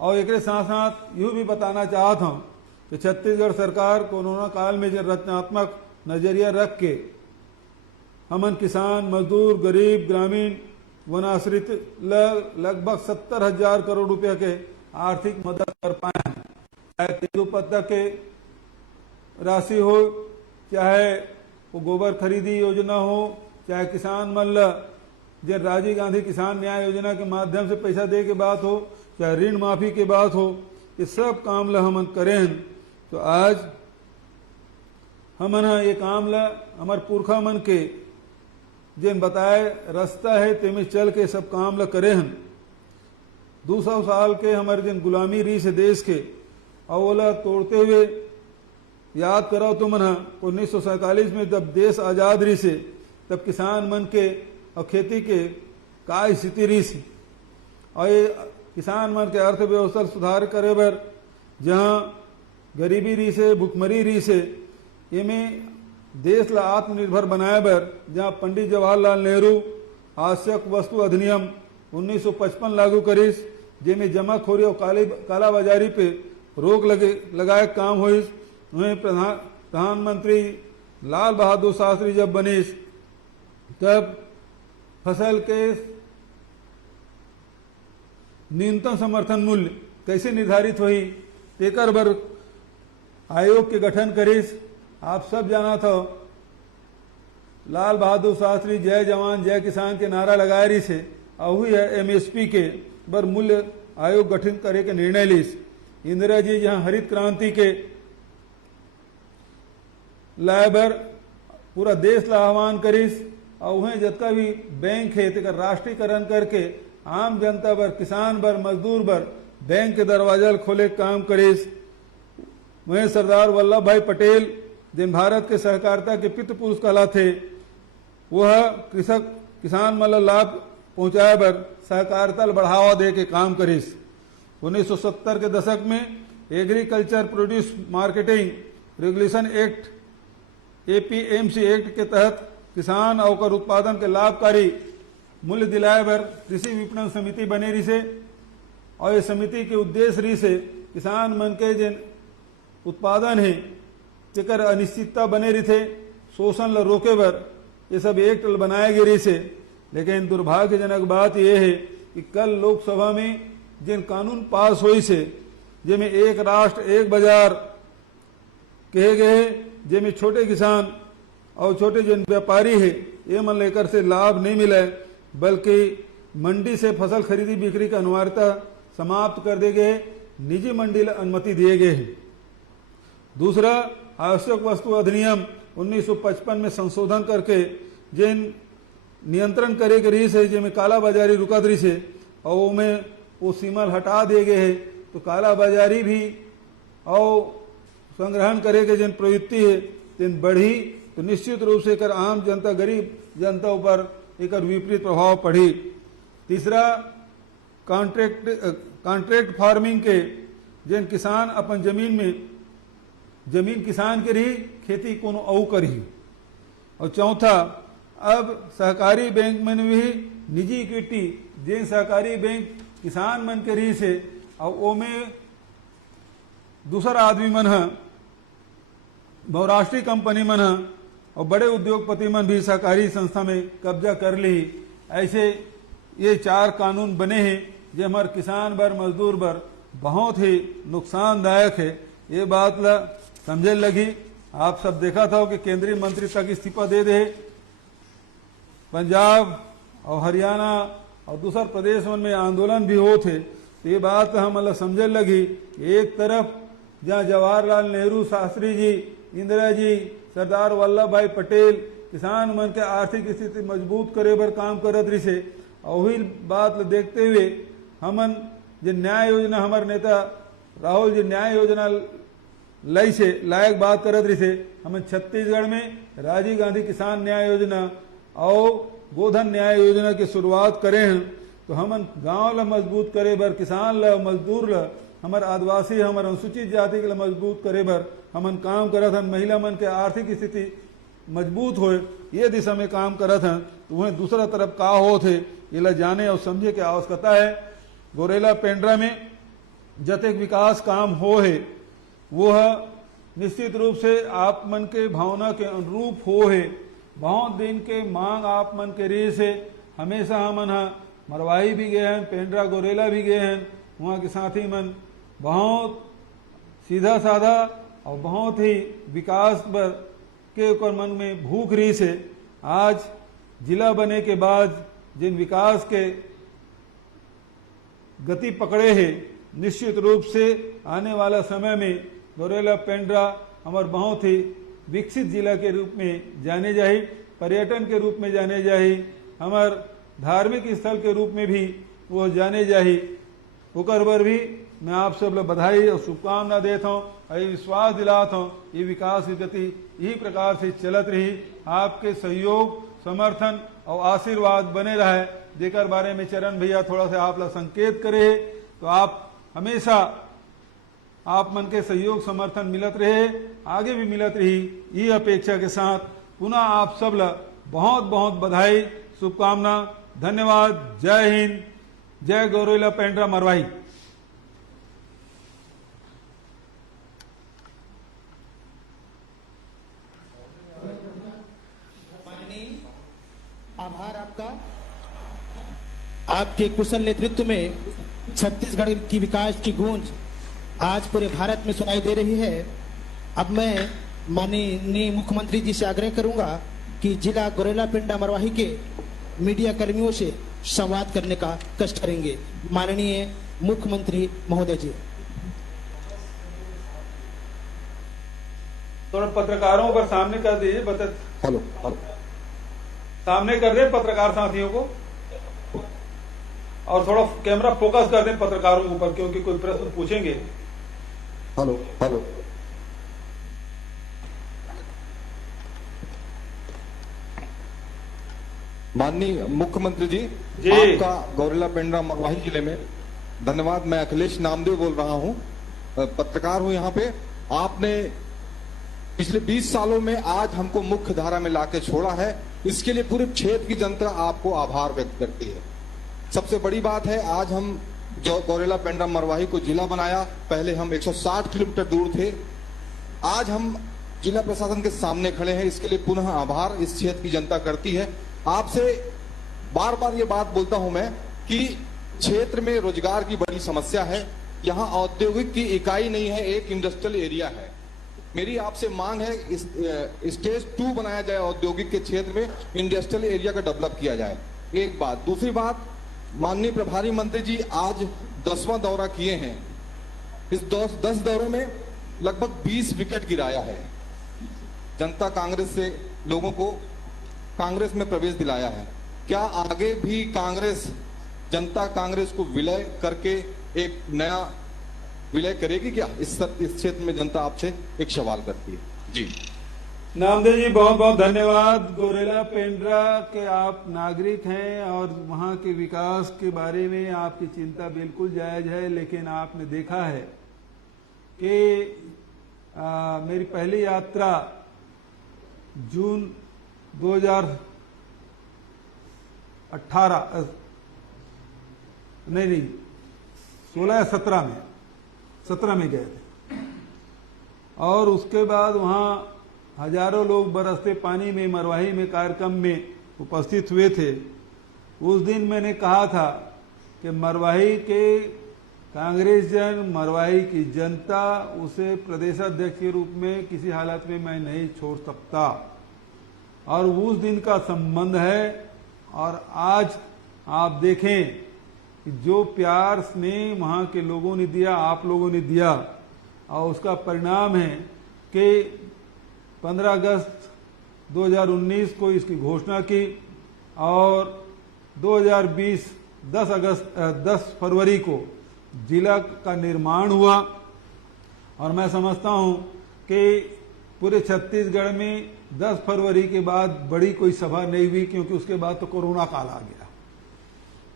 और एक साथ साथ यूँ भी बताना चाहता हूँ कि छत्तीसगढ़ सरकार कोरोना काल में जो रचनात्मक नजरिया रख के हमन किसान, मजदूर, गरीब, ग्रामीण, वनाश्रित लगभग 70,000 करोड़ रुपए के आर्थिक मदद कर पाए हैं। चाहे तेंदुपत्ता के राशि हो, चाहे वो गोबर खरीदी योजना हो, चाहे किसान मल्ल जो राजीव गांधी किसान न्याय योजना के माध्यम से पैसा दे के बात हो, चाहे ऋण माफी के बात हो, ये सब काम ला हमन करें। तो आज हमन ये काम ला हमार पुरखा मन के जिन बताए रास्ता है तेमें चल के सब काम ला करे हैं। 200 साल के हमारे जिन गुलामी रही से देश के अवला तोड़ते हुए याद करो तो मन 1947 में जब देश आजाद रही से तब किसान मन के और खेती के का स्थिति रही से, और ये किसान मन के अर्थव्यवस्था सुधार करे बर जहाँ गरीबी रही से, भुखमरी रही से, इमें देश ला आत्मनिर्भर बनाए बर जहाँ पंडित जवाहरलाल नेहरू आवश्यक वस्तु अधिनियम 1955 लागू करिस, जिसमें जमाखोरी और कालाबाजारी पे रोक लगाए काम हुई। वहीं प्रधानमंत्री लाल बहादुर शास्त्री जब बनिस तब फसल के न्यूनतम समर्थन मूल्य कैसे निर्धारित हुई, तेकर बर आयोग के गठन करिस। आप सब जाना था लाल बहादुर शास्त्री जय जवान जय किसान के नारा लगाए रही से और हुई है एमएसपी के बर मूल्य आयोग गठन करे के निर्णय लिस। इंदिरा जी जहां हरित क्रांति के लाए बर पूरा देश ला आह्वान करिस और वहीं जितना भी बैंक है तेकर राष्ट्रीयकरण करके आम जनता बर, किसान बर, मजदूर बर बैंक के दरवाजा खोले काम करिस। वहीं सरदार वल्लभ भाई पटेल जिन भारत के सहकारिता के पितृ पुरुष कहला थे, वह किसान मतलब लाभ पहुंचाए बर सहकारिता बढ़ावा दे के काम करिस। 1970 के दशक में agriculture produce marketing regulation act APMC act के तहत किसान और उत्पादन के लाभकारी मूल्य दिलाए बर कृषि विपणन समिति बने रही से, और ये समिति के उद्देश्य रही से किसान मन के जिन उत्पादन है जेकर अनिश्चितता बने रही थे, शोषण ला रोके बर ये सब एक्ट बनाए गए रही से। लेकिन दुर्भाग्यजनक बात यह है कि कल लोकसभा में जिन कानून पास हुई से जिसमें एक राष्ट्र एक बाजार कहे गए, जिसमें छोटे किसान और छोटे जिन व्यापारी है ये मन लेकर से लाभ नहीं मिले, बल्कि मंडी से फसल खरीदी बिक्री का अनिवार्यता समाप्त कर दिए गए, निजी मंडी ला अनुमति दिए गए हैं। दूसरा, आवश्यक वस्तु अधिनियम 1955 में संशोधन करके जिन नियंत्रण करे के रही से जिसमें कालाबाजारी रुकत रही से और उनमें वो सीमा हटा दिए गए है, तो कालाबाजारी भी और संग्रहण करे के जिन प्रवृत्ति है जिन बढ़ी, तो निश्चित रूप से कर आम जनता गरीब जनता ऊपर एक विपरीत प्रभाव पड़ी। तीसरा, कॉन्ट्रैक्ट फार्मिंग के जिन किसान अपन जमीन किसान के रही, खेती कोनो औ करी। और चौथा, अब सहकारी बैंक में भी निजी इक्विटी जिन सहकारी बैंक किसान मन के री से और वो में दूसरा आदमी मन है बहुराष्ट्रीय कंपनी मन है और बड़े उद्योगपति मन भी सहकारी संस्था में कब्जा कर ली। ऐसे ये 4 कानून बने हैं जो हमारे किसान बर मजदूर बर बहुत ही नुकसानदायक है। ये बात ला समझे लगी। आप सब देखा था कि केंद्रीय मंत्री तक इस्तीफा दे दे। पंजाब और हरियाणा और दूसर प्रदेश में आंदोलन भी हो थे। तो ये बात हम समझे लगी। एक तरफ जहाँ जवाहरलाल नेहरू शास्त्री जी, इंदिरा जी, सरदार वल्लभ भाई पटेल किसान मन के आर्थिक स्थिति मजबूत करे बर काम करत रही से, और वही बात देखते हुए हमन जो न्याय योजना हमारे नेता राहुल जी न्याय योजना लाई से लायक बात करत रही से, हमन छत्तीसगढ़ में राजीव गांधी किसान न्याय योजना और गोधन न्याय योजना की शुरुआत करे हैं। तो हमन गांव ला मजबूत करे बर, किसान ला, मजदूर ला, हमार आदिवासी, हमार अनुसूचित जाति के मजबूत करे बर हमन काम करत हन। महिला मन के आर्थिक स्थिति मजबूत होए ये दिशा में काम करत हन। तो वह दूसरा तरफ का हो थे ये ला जाने और समझे के आवश्यकता है। गोरेला पेंड्रा में जतेक विकास काम हो है वो निश्चित रूप से आप मन के भावना के अनुरूप हो है। बहुत दिन के मांग आप मन के रे से हमेशा हमन मरवाही भी गए हैं, पेंड्रा गोरेला भी गए हैं। वहाँ के साथी मन बहुत सीधा साधा और बहुत ही विकास पर के ऊपर मन में भूख रही से आज जिला बने के बाद जिन विकास के गति पकड़े हैं, निश्चित रूप से आने वाला समय में गोरेला पेंड्रा हमारे बहुत ही विकसित जिला के रूप में जाने जाए, पर्यटन के रूप में जाने जाए, हमारे धार्मिक स्थल के रूप में भी वो जाने जाए। ओकर बर भी मैं आप सब लोग बधाई और शुभकामना देता हूँ और ये विश्वास दिलाता हूँ ये विकास की गति यही प्रकार से चलत रही। आपके सहयोग, समर्थन और आशीर्वाद बने रहे, जेकर बारे में चरण भैया थोड़ा सा आप लोग संकेत करे तो आप हमेशा आप मन के सहयोग समर्थन मिलत रहे, आगे भी मिलत रही। ये अपेक्षा के साथ पुनः आप सब लोग बहुत बहुत बधाई, शुभकामना, धन्यवाद। जय हिंद, जय गोरेला पेंड्रा मरवाही। आभार आपका। आपके कुशल नेतृत्व में छत्तीसगढ़ की विकास की गूंज आज पूरे भारत में सुनाई दे रही है। अब मैं माननीय मुख्यमंत्री जी से आग्रह करूंगा कि जिला गोरेला पेंड्रा मरवाही के मीडिया कर्मियों से संवाद करने का कष्ट करेंगे। माननीय मुख्यमंत्री महोदय जी। थोड़ा पत्रकारों पर सामने कर दीजिए। हेलो सामने कर दे पत्रकार साथियों को और थोड़ा कैमरा फोकस कर दें पत्रकारों के ऊपर, क्योंकि कोई प्रश्न पूछेंगे। हेलो हेलो माननीय मुख्यमंत्री जी, आपका गोरेला पेंड्रा मरवाही जिले में धन्यवाद। मैं अखिलेश नामदेव बोल रहा हूं, पत्रकार हूं यहाँ पे। आपने पिछले 20 सालों में आज हमको मुख्य धारा में लाके छोड़ा है, इसके लिए पूरे क्षेत्र की जनता आपको आभार व्यक्त करती है। सबसे बड़ी बात है, आज हम जो गोरेला पेंड्रा मरवाही को जिला बनाया, पहले हम 160 किलोमीटर दूर थे, आज हम जिला प्रशासन के सामने खड़े हैं, इसके लिए पुनः आभार इस क्षेत्र की जनता करती है। आपसे बार बार ये बात बोलता हूं मैं कि क्षेत्र में रोजगार की बड़ी समस्या है, यहाँ औद्योगिक की इकाई नहीं है, एक इंडस्ट्रियल एरिया है। मेरी आपसे मांग है स्टेज 2 बनाया जाए, औद्योगिक के क्षेत्र में इंडस्ट्रियल एरिया का डेवलप किया जाए। एक बात। दूसरी बात, माननीय प्रभारी मंत्री जी आज 10वां दौरा किए हैं, इस 10 दौरों में लगभग 20 विकेट गिराया है। जनता कांग्रेस से लोगों को कांग्रेस में प्रवेश दिलाया है। क्या आगे भी कांग्रेस जनता कांग्रेस को विलय करके एक नया विलय करेगी क्या? इस क्षेत्र में जनता आपसे एक सवाल करती है जी। नामदेव जी बहुत बहुत धन्यवाद। गोरेला पेंड्रा के आप नागरिक हैं और वहाँ के विकास के बारे में आपकी चिंता बिल्कुल जायज है, लेकिन आपने देखा है कि मेरी पहली यात्रा जून 2018 नहीं 16 या 17 में गए थे। और उसके बाद वहां हजारों लोग बरसते पानी में मरवाही में कार्यक्रम में उपस्थित हुए थे। उस दिन मैंने कहा था कि मरवाही के कांग्रेस जन, मरवाही की जनता उसे प्रदेशाध्यक्ष के रूप में किसी हालत में मैं नहीं छोड़ सकता, और उस दिन का संबंध है। और आज आप देखें कि जो प्यार स्नेह वहां के लोगों ने दिया, आप लोगों ने दिया, और उसका परिणाम है कि 15 अगस्त 2019 को इसकी घोषणा की और 2020 10 फरवरी को जिला का निर्माण हुआ। और मैं समझता हूं कि पूरे छत्तीसगढ़ में 10 फरवरी के बाद बड़ी कोई सभा नहीं हुई, क्योंकि उसके बाद तो कोरोना काल आ गया।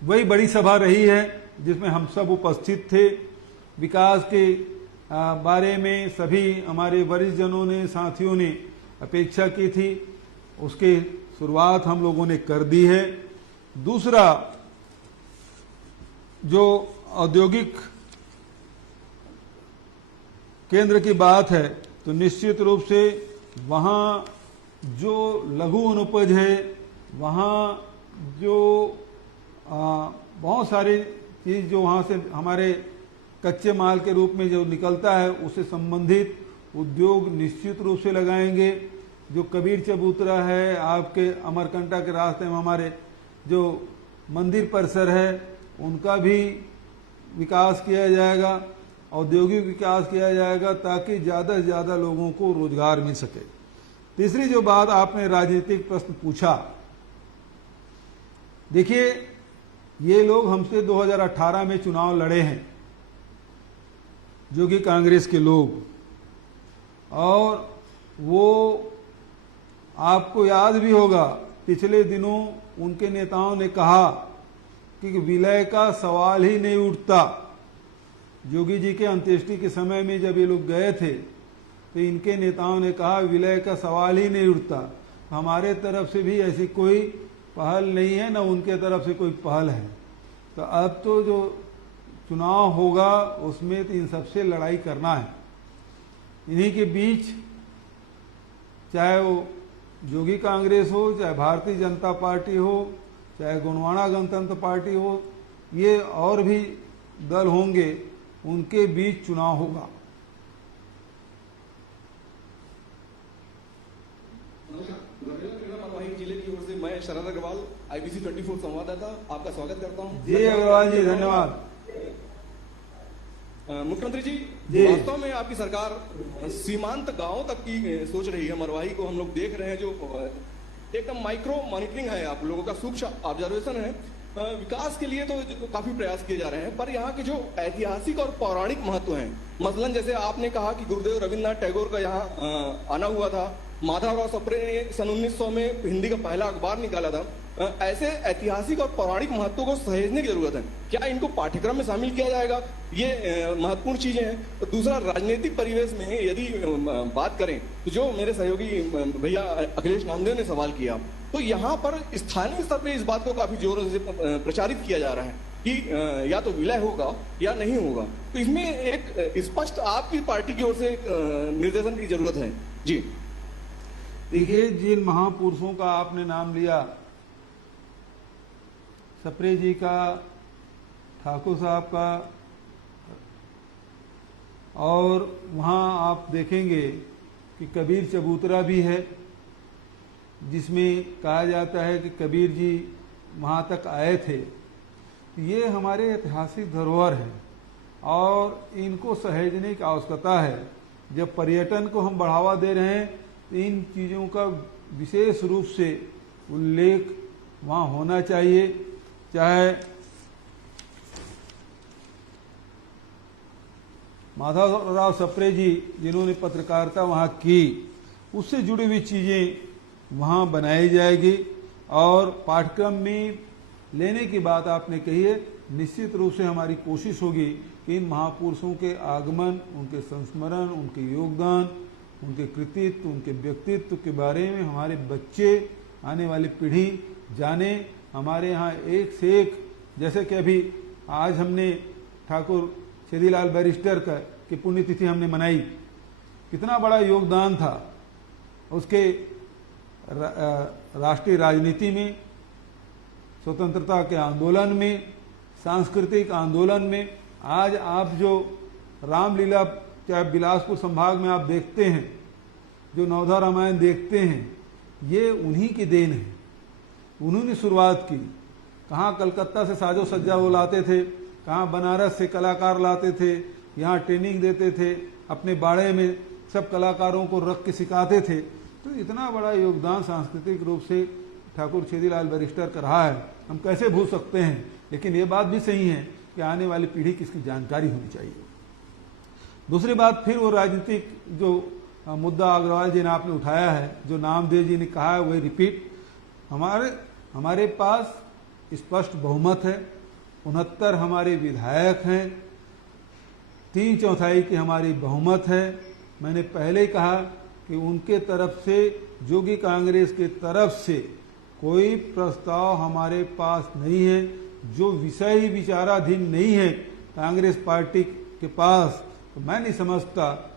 वही बड़ी सभा रही है जिसमें हम सब उपस्थित थे। विकास के बारे में सभी हमारे वरिष्ठ जनों ने, साथियों ने अपेक्षा की थी, उसकी शुरुआत हम लोगों ने कर दी है। दूसरा, जो औद्योगिक केंद्र की बात है, तो निश्चित रूप से वहां जो लघु अनुपज है, वहां जो बहुत सारी चीज जो वहां से हमारे कच्चे माल के रूप में जो निकलता है, उससे संबंधित उद्योग निश्चित रूप से लगाएंगे। जो कबीर चबूतरा है, आपके अमरकंटक के रास्ते में हमारे जो मंदिर परिसर है, उनका भी विकास किया जाएगा, औद्योगिक विकास किया जाएगा, ताकि ज्यादा से ज्यादा लोगों को रोजगार मिल सके। तीसरी जो बात आपने राजनीतिक प्रश्न पूछा, देखिए ये लोग हमसे 2018 में चुनाव लड़े हैं, जो कि कांग्रेस के लोग, और वो आपको याद भी होगा पिछले दिनों उनके नेताओं ने कहा कि विलय का सवाल ही नहीं उठता। योगी जी के अंत्येष्टि के समय में जब ये लोग गए थे तो इनके नेताओं ने कहा विलय का सवाल ही नहीं उठता। हमारे तरफ से भी ऐसी कोई पहल नहीं है, न उनके तरफ से कोई पहल है। तो अब तो जो चुनाव होगा उसमें तो इन सबसे लड़ाई करना है। इन्हीं के बीच, चाहे वो जोगी कांग्रेस हो, चाहे भारतीय जनता पार्टी हो, चाहे गोंडवाना गणतंत्र पार्टी हो, ये और भी दल होंगे, उनके बीच चुनाव होगा। मरवाही जिले की ओर से मैं शरद अग्रवाल, IBC 24 संवाददाता, आपका स्वागत करता हूं। जी अग्रवाल जी, धन्यवाद। मुख्यमंत्री जी, जी, वास्तव में आपकी सरकार सीमांत गांवों तक की सोच रही है। मरवाही को हम लोग देख रहे हैं, जो एकदम माइक्रो मॉनिटरिंग है, आप लोगों का सूक्ष्म ऑब्जर्वेशन है। विकास के लिए तो काफी प्रयास किए जा रहे हैं, पर यहाँ के जो ऐतिहासिक और पौराणिक महत्व हैं, मसलन जैसे आपने कहा कि गुरुदेव रविन्द्रनाथ टैगोर का यहाँ आना हुआ था, माधवराव सप्रे ने सन 1900 में हिंदी का पहला अखबार निकाला था। ऐसे ऐतिहासिक और पौराणिक महत्व को सहेजने की जरूरत है। क्या इनको पाठ्यक्रम में शामिल किया जाएगा? ये महत्वपूर्ण चीजें हैं। तो दूसरा, राजनीतिक परिवेश में यदि बात करें तो जो मेरे सहयोगी भैया अखिलेश नामदेव ने सवाल किया, तो यहाँ पर स्थानीय स्तर पर इस बात को काफी जोरों से प्रचारित किया जा रहा है कि या तो विलय होगा या नहीं होगा। तो इसमें एक स्पष्ट आपकी पार्टी की ओर से निर्देशन की जरूरत है। जी देखिए, जिन महापुरुषों का आपने नाम लिया, सप्रे जी का, ठाकुर साहब का, और वहां आप देखेंगे कि कबीर चबूतरा भी है, जिसमें कहा जाता है कि कबीर जी वहां तक आए थे। ये हमारे ऐतिहासिक धरोहर है और इनको सहेजने की आवश्यकता है। जब पर्यटन को हम बढ़ावा दे रहे हैं तो इन चीजों का विशेष रूप से उल्लेख वहां होना चाहिए। चाहे माधवराव सप्रे जी जिन्होंने पत्रकारिता वहां की, उससे जुड़ी हुई चीजें वहां बनाई जाएगी। और पाठ्यक्रम में लेने की बात आपने कही है, निश्चित रूप से हमारी कोशिश होगी कि इन महापुरुषों के आगमन, उनके संस्मरण, उनके योगदान, उनके कृतित्व, उनके व्यक्तित्व के बारे में हमारे बच्चे, आने वाली पीढ़ी जाने। हमारे यहाँ एक से एक, जैसे कि अभी आज हमने ठाकुर छेदीलाल बैरिस्टर की पुण्यतिथि हमने मनाई। कितना बड़ा योगदान था उसके राष्ट्रीय राजनीति में, स्वतंत्रता के आंदोलन में, सांस्कृतिक आंदोलन में। आज आप जो रामलीला चाहे बिलासपुर संभाग में आप देखते हैं, जो नवधा रामायण देखते हैं, ये उन्हीं की देन है। उन्होंने शुरुआत की। कहाँ कलकत्ता से साजो सज्जा वो लाते थे, कहाँ बनारस से कलाकार लाते थे, यहाँ ट्रेनिंग देते थे, अपने बाड़े में सब कलाकारों को रख के सिखाते थे। तो इतना बड़ा योगदान सांस्कृतिक रूप से ठाकुर छेदीलाल बैरिस्टर का रहा है, हम कैसे भूल सकते हैं। लेकिन ये बात भी सही है कि आने वाली पीढ़ी की इसकी जानकारी होनी चाहिए। दूसरी बात, फिर वो राजनीतिक जो मुद्दा अग्रवाल जी ने आपने उठाया है, जो नामदेव जी ने कहा है, वही रिपीट। हमारे पास स्पष्ट बहुमत है, 69 हमारे विधायक हैं, 3/4 की हमारी बहुमत है। मैंने पहले ही कहा कि उनके तरफ से, जोगी कांग्रेस के तरफ से कोई प्रस्ताव हमारे पास नहीं है। जो विषय ही विचाराधीन नहीं है कांग्रेस पार्टी के पास, तो मैं नहीं समझता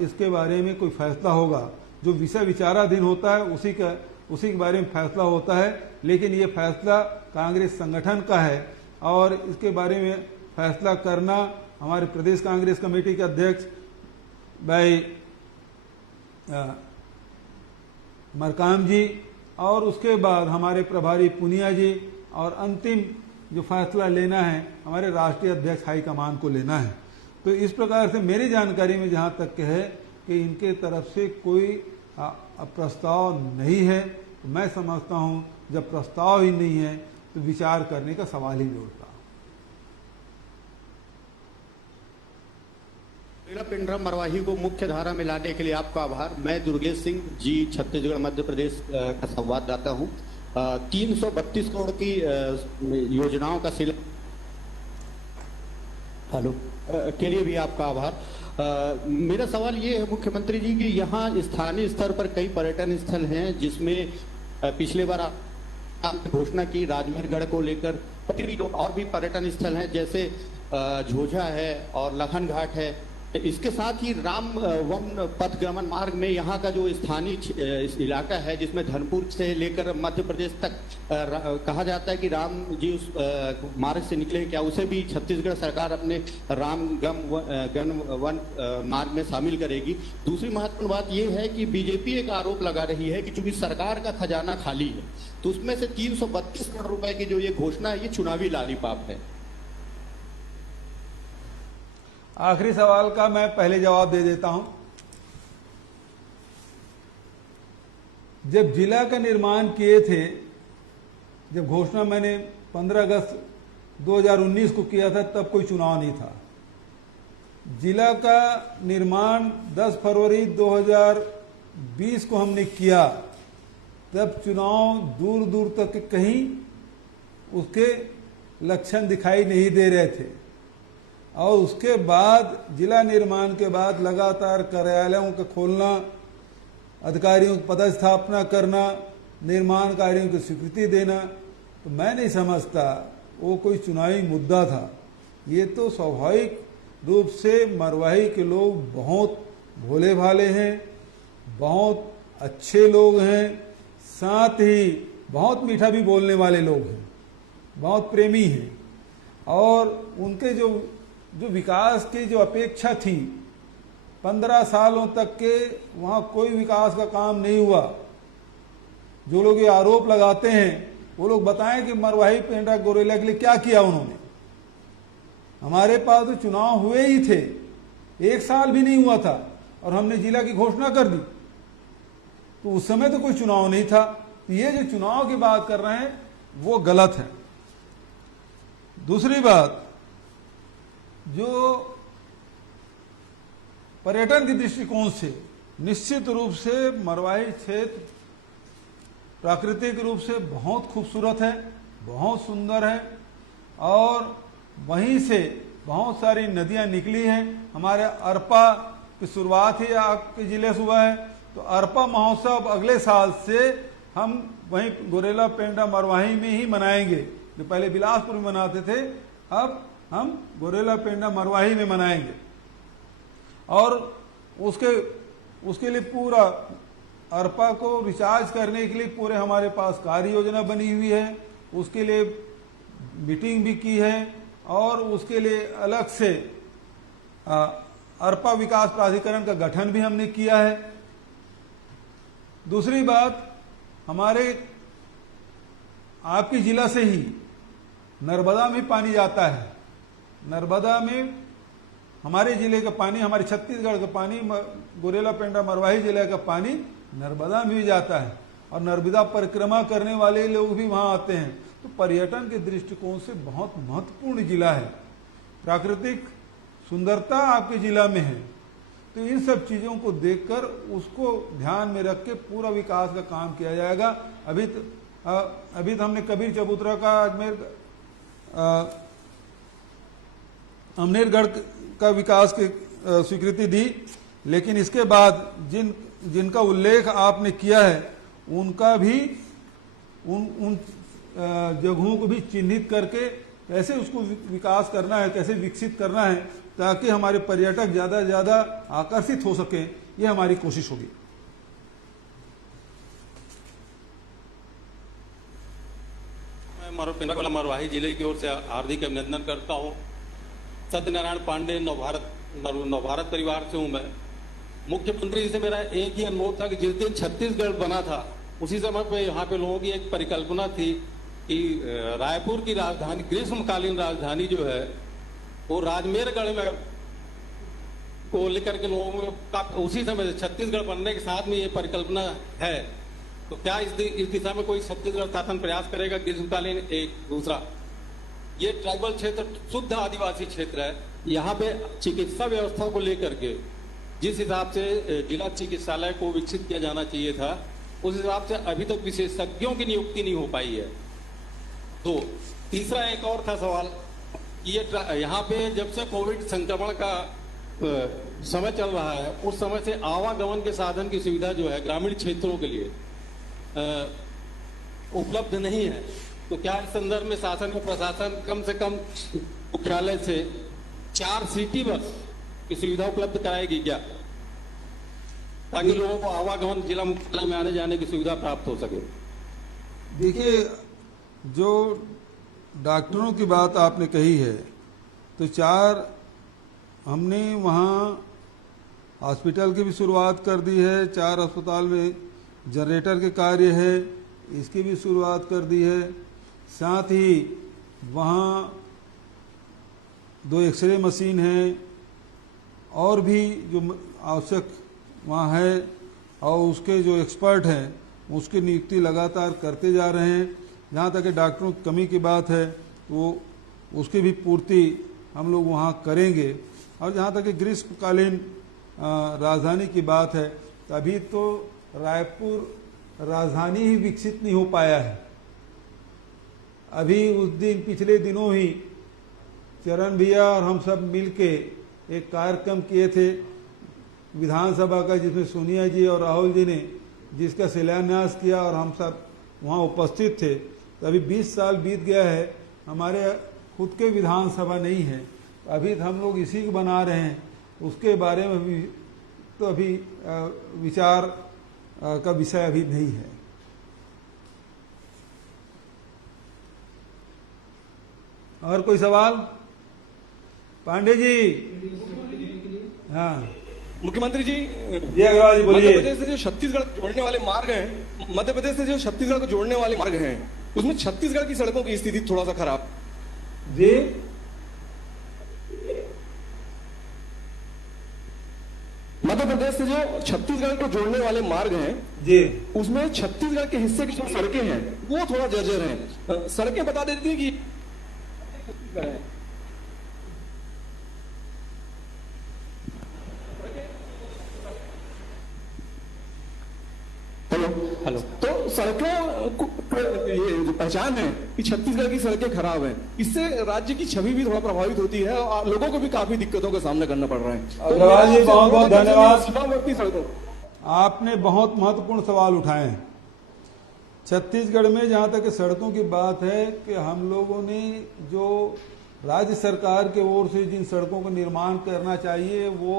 इसके बारे में कोई फैसला होगा। जो विषय विचाराधीन होता है उसी के बारे में फैसला होता है। लेकिन ये फैसला कांग्रेस संगठन का है और इसके बारे में फैसला करना हमारे प्रदेश कांग्रेस कमेटी के अध्यक्ष भाई मरकाम जी, और उसके बाद हमारे प्रभारी पुनिया जी, और अंतिम जो फैसला लेना है हमारे राष्ट्रीय अध्यक्ष हाईकमान को लेना है। तो इस प्रकार से मेरी जानकारी में जहाँ तक है कि इनके तरफ से कोई प्रस्ताव नहीं है। तो मैं समझता हूँ जब प्रस्ताव ही नहीं है तो विचार करने का सवाल ही नहीं उठता। गौरेला पेंड्रा मरवाही को मुख्य धारा में लाने के लिए आपका आभार। मैं दुर्गेश सिंह जी, छत्तीसगढ़ मध्य प्रदेश का संवाददाता हूँ। 332 करोड़ की योजनाओं का के लिए भी आपका आभार। मेरा सवाल ये है मुख्यमंत्री जी कि यहाँ स्थानीय स्तर पर कई पर्यटन स्थल हैं, जिसमें पिछले बार आपने घोषणा की राजमेरगढ़ को लेकर, और भी पर्यटन स्थल हैं जैसे झोझा है और लखन घाट है। इसके साथ ही राम वन पथगमन मार्ग में यहाँ का जो स्थानीय इलाका है, जिसमेम धनपुर से लेकर मध्य प्रदेश तक कहा जाता है कि राम जी उस मार्ग से निकले, क्या उसे भी छत्तीसगढ़ सरकार अपने राम गम वन मार्ग में शामिल करेगी? दूसरी महत्वपूर्ण बात यह है कि बीजेपी एक आरोप लगा रही है कि चूंकि सरकार का खजाना खाली है, तो उसमें से 332 करोड़ रुपए की जो ये घोषणा है, ये चुनावी लालीपाप है। आखिरी सवाल का मैं पहले जवाब दे देता हूं। जब जिला का निर्माण किए थे, जब घोषणा मैंने 15 अगस्त 2019 को किया था, तब कोई चुनाव नहीं था। जिला का निर्माण 10 फरवरी 2020 को हमने किया, तब चुनाव दूर दूर तक कहीं उसके लक्षण दिखाई नहीं दे रहे थे। और उसके बाद जिला निर्माण के बाद लगातार कार्यालयों का खोलना, अधिकारियों की पदस्थापना करना, निर्माण कार्यों की स्वीकृति देना, तो मैं नहीं समझता वो कोई चुनावी मुद्दा था। ये तो स्वाभाविक रूप से मरवाही के लोग बहुत भोले भाले हैं, बहुत अच्छे लोग हैं, साथ ही बहुत मीठा भी बोलने वाले लोग हैं, बहुत प्रेमी हैं। और उनके जो विकास की जो अपेक्षा थी, 15 सालों तक के वहाँ कोई विकास का काम नहीं हुआ। जो लोग ये आरोप लगाते हैं वो लोग बताएं कि मरवाही पेंड्रा गौरेला के लिए क्या किया उन्होंने। हमारे पास तो चुनाव हुए ही थे, 1 साल भी नहीं हुआ था और हमने जिला की घोषणा कर दी। तो उस समय तो कोई चुनाव नहीं था। तो ये जो चुनाव की बात कर रहे हैं वो गलत है। दूसरी बात, जो पर्यटन के दृष्टिकोण से निश्चित रूप से मरवाही क्षेत्र प्राकृतिक रूप से बहुत खूबसूरत है, बहुत सुंदर है, और वहीं से बहुत सारी नदियां निकली हैं। हमारे अरपा की शुरुआत ही आपके जिले से हुआ है, तो अरपा महोत्सव अगले साल से हम वहीं गौरेला पेंड्रा मरवाही में ही मनाएंगे। जो पहले बिलासपुर में मनाते थे, अब हम गोरेला पेंड्रा मरवाही में मनाएंगे। और उसके लिए पूरा अरपा को रिचार्ज करने के लिए पूरे हमारे पास कार्य योजना बनी हुई है, उसके लिए मीटिंग भी की है और उसके लिए अलग से अरपा विकास प्राधिकरण का गठन भी हमने किया है। दूसरी बात, हमारे आपके जिला से ही नर्मदा में पानी जाता है। नर्मदा में हमारे जिले का पानी, हमारे छत्तीसगढ़ का पानी, गोरेला पेंड्रा मरवाही जिले का पानी नर्मदा में भी जाता है और नर्मदा परिक्रमा करने वाले लोग भी वहां आते हैं। तो पर्यटन के दृष्टिकोण से बहुत महत्वपूर्ण जिला है, प्राकृतिक सुंदरता आपके जिला में है। तो इन सब चीजों को देखकर उसको ध्यान में रख के पूरा विकास का काम किया जाएगा। अभी तो हमने कबीर चबूतरा का अमनेरगढ़ का विकास की स्वीकृति दी, लेकिन इसके बाद जिनका उल्लेख आपने किया है उनका भी उन जगहों को भी चिन्हित करके कैसे उसको विकास करना है, कैसे विकसित करना है, ताकि हमारे पर्यटक ज्यादा से ज्यादा आकर्षित हो सके, ये हमारी कोशिश होगी। मैं मरवाही जिले की ओर से हार्दिक अभिनंदन करता हूँ। सत्यनारायण पांडे नवभारत परिवार से हूँ मैं। मुख्यमंत्री जी से मेरा एक ही अनुरोध था कि जिस दिन छत्तीसगढ़ बना था उसी समय पे यहाँ पे लोगों की एक परिकल्पना थी कि रायपुर की राजधानी, ग्रीष्मकालीन राजधानी जो है वो राजमेरगढ़ में को लेकर के लोगों में उसी समय छत्तीसगढ़ बनने के साथ में ये परिकल्पना है। तो क्या इस दिशा में कोई छत्तीसगढ़ शासन प्रयास करेगा ग्रीष्मकालीन? एक दूसरा, ये ट्राइबल क्षेत्र शुद्ध आदिवासी क्षेत्र है, यहाँ पे चिकित्सा व्यवस्था को लेकर के जिस हिसाब से जिला चिकित्सालय को विकसित किया जाना चाहिए था उस हिसाब से अभी तक विशेषज्ञों की नियुक्ति नहीं हो पाई है। तो तीसरा एक और था सवाल, ये यहाँ पे जब से कोविड संक्रमण का समय चल रहा है उस समय से आवागमन के साधन की सुविधा जो है ग्रामीण क्षेत्रों के लिए उपलब्ध नहीं है। तो क्या इस संदर्भ में शासन और प्रशासन कम से कम मुख्यालय से 4 सिटी बस की सुविधा उपलब्ध कराएगी क्या, ताकि लोगों को आवागमन जिला मुख्यालय में आने जाने की सुविधा प्राप्त हो सके? देखिए, जो डॉक्टरों की बात आपने कही है, तो 4 हमने वहाँ हॉस्पिटल की भी शुरुआत कर दी है, 4 अस्पताल में जनरेटर के कार्य है, इसकी भी शुरुआत कर दी है। साथ ही वहाँ 2 एक्सरे मशीन है और भी जो आवश्यक वहाँ है, और उसके जो एक्सपर्ट हैं उसकी नियुक्ति लगातार करते जा रहे हैं। जहाँ तक डॉक्टरों की कमी की बात है वो उसकी भी पूर्ति हम लोग वहाँ करेंगे। और जहाँ तक ग्रीष्मकालीन राजधानी की बात है, तो अभी तो रायपुर राजधानी ही विकसित नहीं हो पाया है। अभी उस दिन पिछले दिनों ही चरण भैया और हम सब मिलके एक कार्यक्रम किए थे विधानसभा का, जिसमें सोनिया जी और राहुल जी ने जिसका शिलान्यास किया और हम सब वहाँ उपस्थित थे। तो अभी 20 साल बीत गया है, हमारे खुद के विधानसभा नहीं है, अभी हम लोग इसी को बना रहे हैं। उसके बारे में भी तो अभी विचार का विषय अभी नहीं है। और कोई सवाल? पांडे जी। हाँ, मुख्यमंत्री जी, अग्रवाल जी बोलिए। मध्य प्रदेश से जो छत्तीसगढ़ जोड़ने वाले मार्ग हैं, मध्य प्रदेश से जो छत्तीसगढ़ को जोड़ने वाले मार्ग हैं, उसमें छत्तीसगढ़ की सड़कों की स्थिति थोड़ा सा खराब जी। मध्य प्रदेश से जो छत्तीसगढ़ को जोड़ने वाले मार्ग हैं जी, उसमें छत्तीसगढ़ के हिस्से की जो सड़कें हैं वो थोड़ा जर्जर हैं। सड़कें बता देती हैं कि हेलो, तो सड़कों ये जो पहचान है कि छत्तीसगढ़ की सड़कें खराब हैं, इससे राज्य की छवि भी थोड़ा प्रभावित होती है और लोगों को भी काफी दिक्कतों का सामना करना पड़ रहा है। अग्रवाल जी, बहुत बहुत धन्यवाद। सीमावर्ती सड़कों, आपने बहुत महत्वपूर्ण सवाल उठाए हैं। छत्तीसगढ़ में जहाँ तक सड़कों की बात है कि हम लोगों ने जो राज्य सरकार के ओर से जिन सड़कों का निर्माण करना चाहिए वो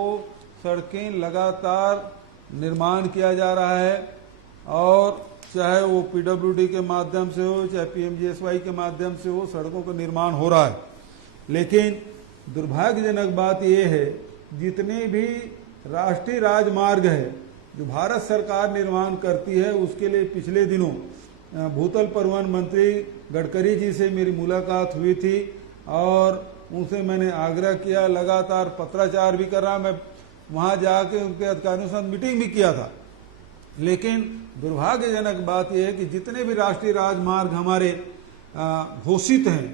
सड़कें लगातार निर्माण किया जा रहा है, और चाहे वो पीडब्ल्यूडी के माध्यम से हो, चाहे पीएमजीएसवाई के माध्यम से हो, सड़कों का निर्माण हो रहा है। लेकिन दुर्भाग्यजनक बात यह है, जितने भी राष्ट्रीय राजमार्ग है जो भारत सरकार निर्माण करती है, उसके लिए पिछले दिनों भूतल परिवहन मंत्री गडकरी जी से मेरी मुलाकात हुई थी और उनसे मैंने आग्रह किया, लगातार पत्राचार भी कर रहा, मैं वहां जाके उनके अधिकारियों के साथ मीटिंग भी किया था। लेकिन दुर्भाग्यजनक बात यह है कि जितने भी राष्ट्रीय राजमार्ग हमारे घोषित हैं,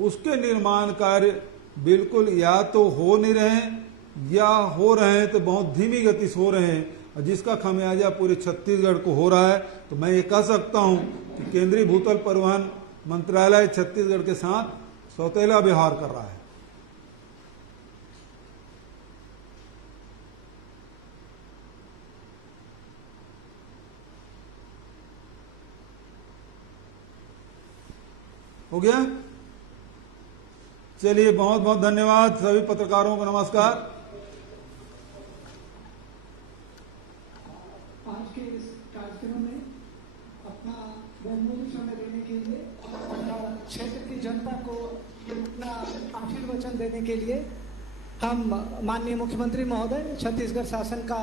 उसके निर्माण कार्य बिल्कुल या तो हो नहीं रहे हैं या हो रहे हैं तो बहुत धीमी गति से हो रहे हैं, और जिसका खमियाजा पूरे छत्तीसगढ़ को हो रहा है। तो मैं ये कह सकता हूं कि केंद्रीय भूतल परिवहन मंत्रालय छत्तीसगढ़ के साथ सौतेला व्यवहार कर रहा है। हो गया? चलिए, बहुत बहुत धन्यवाद सभी पत्रकारों को। नमस्कार। आज के इस कार्यक्रम में अपना बहुमूल्य समय देने के लिए, क्षेत्र की जनता को अपना आशीर्वचन देने के लिए हम माननीय मुख्यमंत्री महोदय, छत्तीसगढ़ शासन का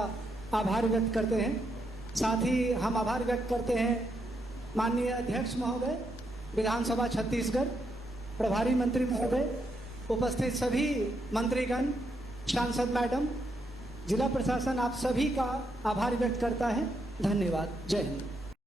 आभार व्यक्त करते हैं। साथ ही हम आभार व्यक्त करते हैं माननीय अध्यक्ष महोदय, विधानसभा छत्तीसगढ़, प्रभारी मंत्री महोदय, उपस्थित सभी मंत्रीगण, सांसद मैडम, जिला प्रशासन, आप सभी का आभार व्यक्त करता है। धन्यवाद। जय हिंद।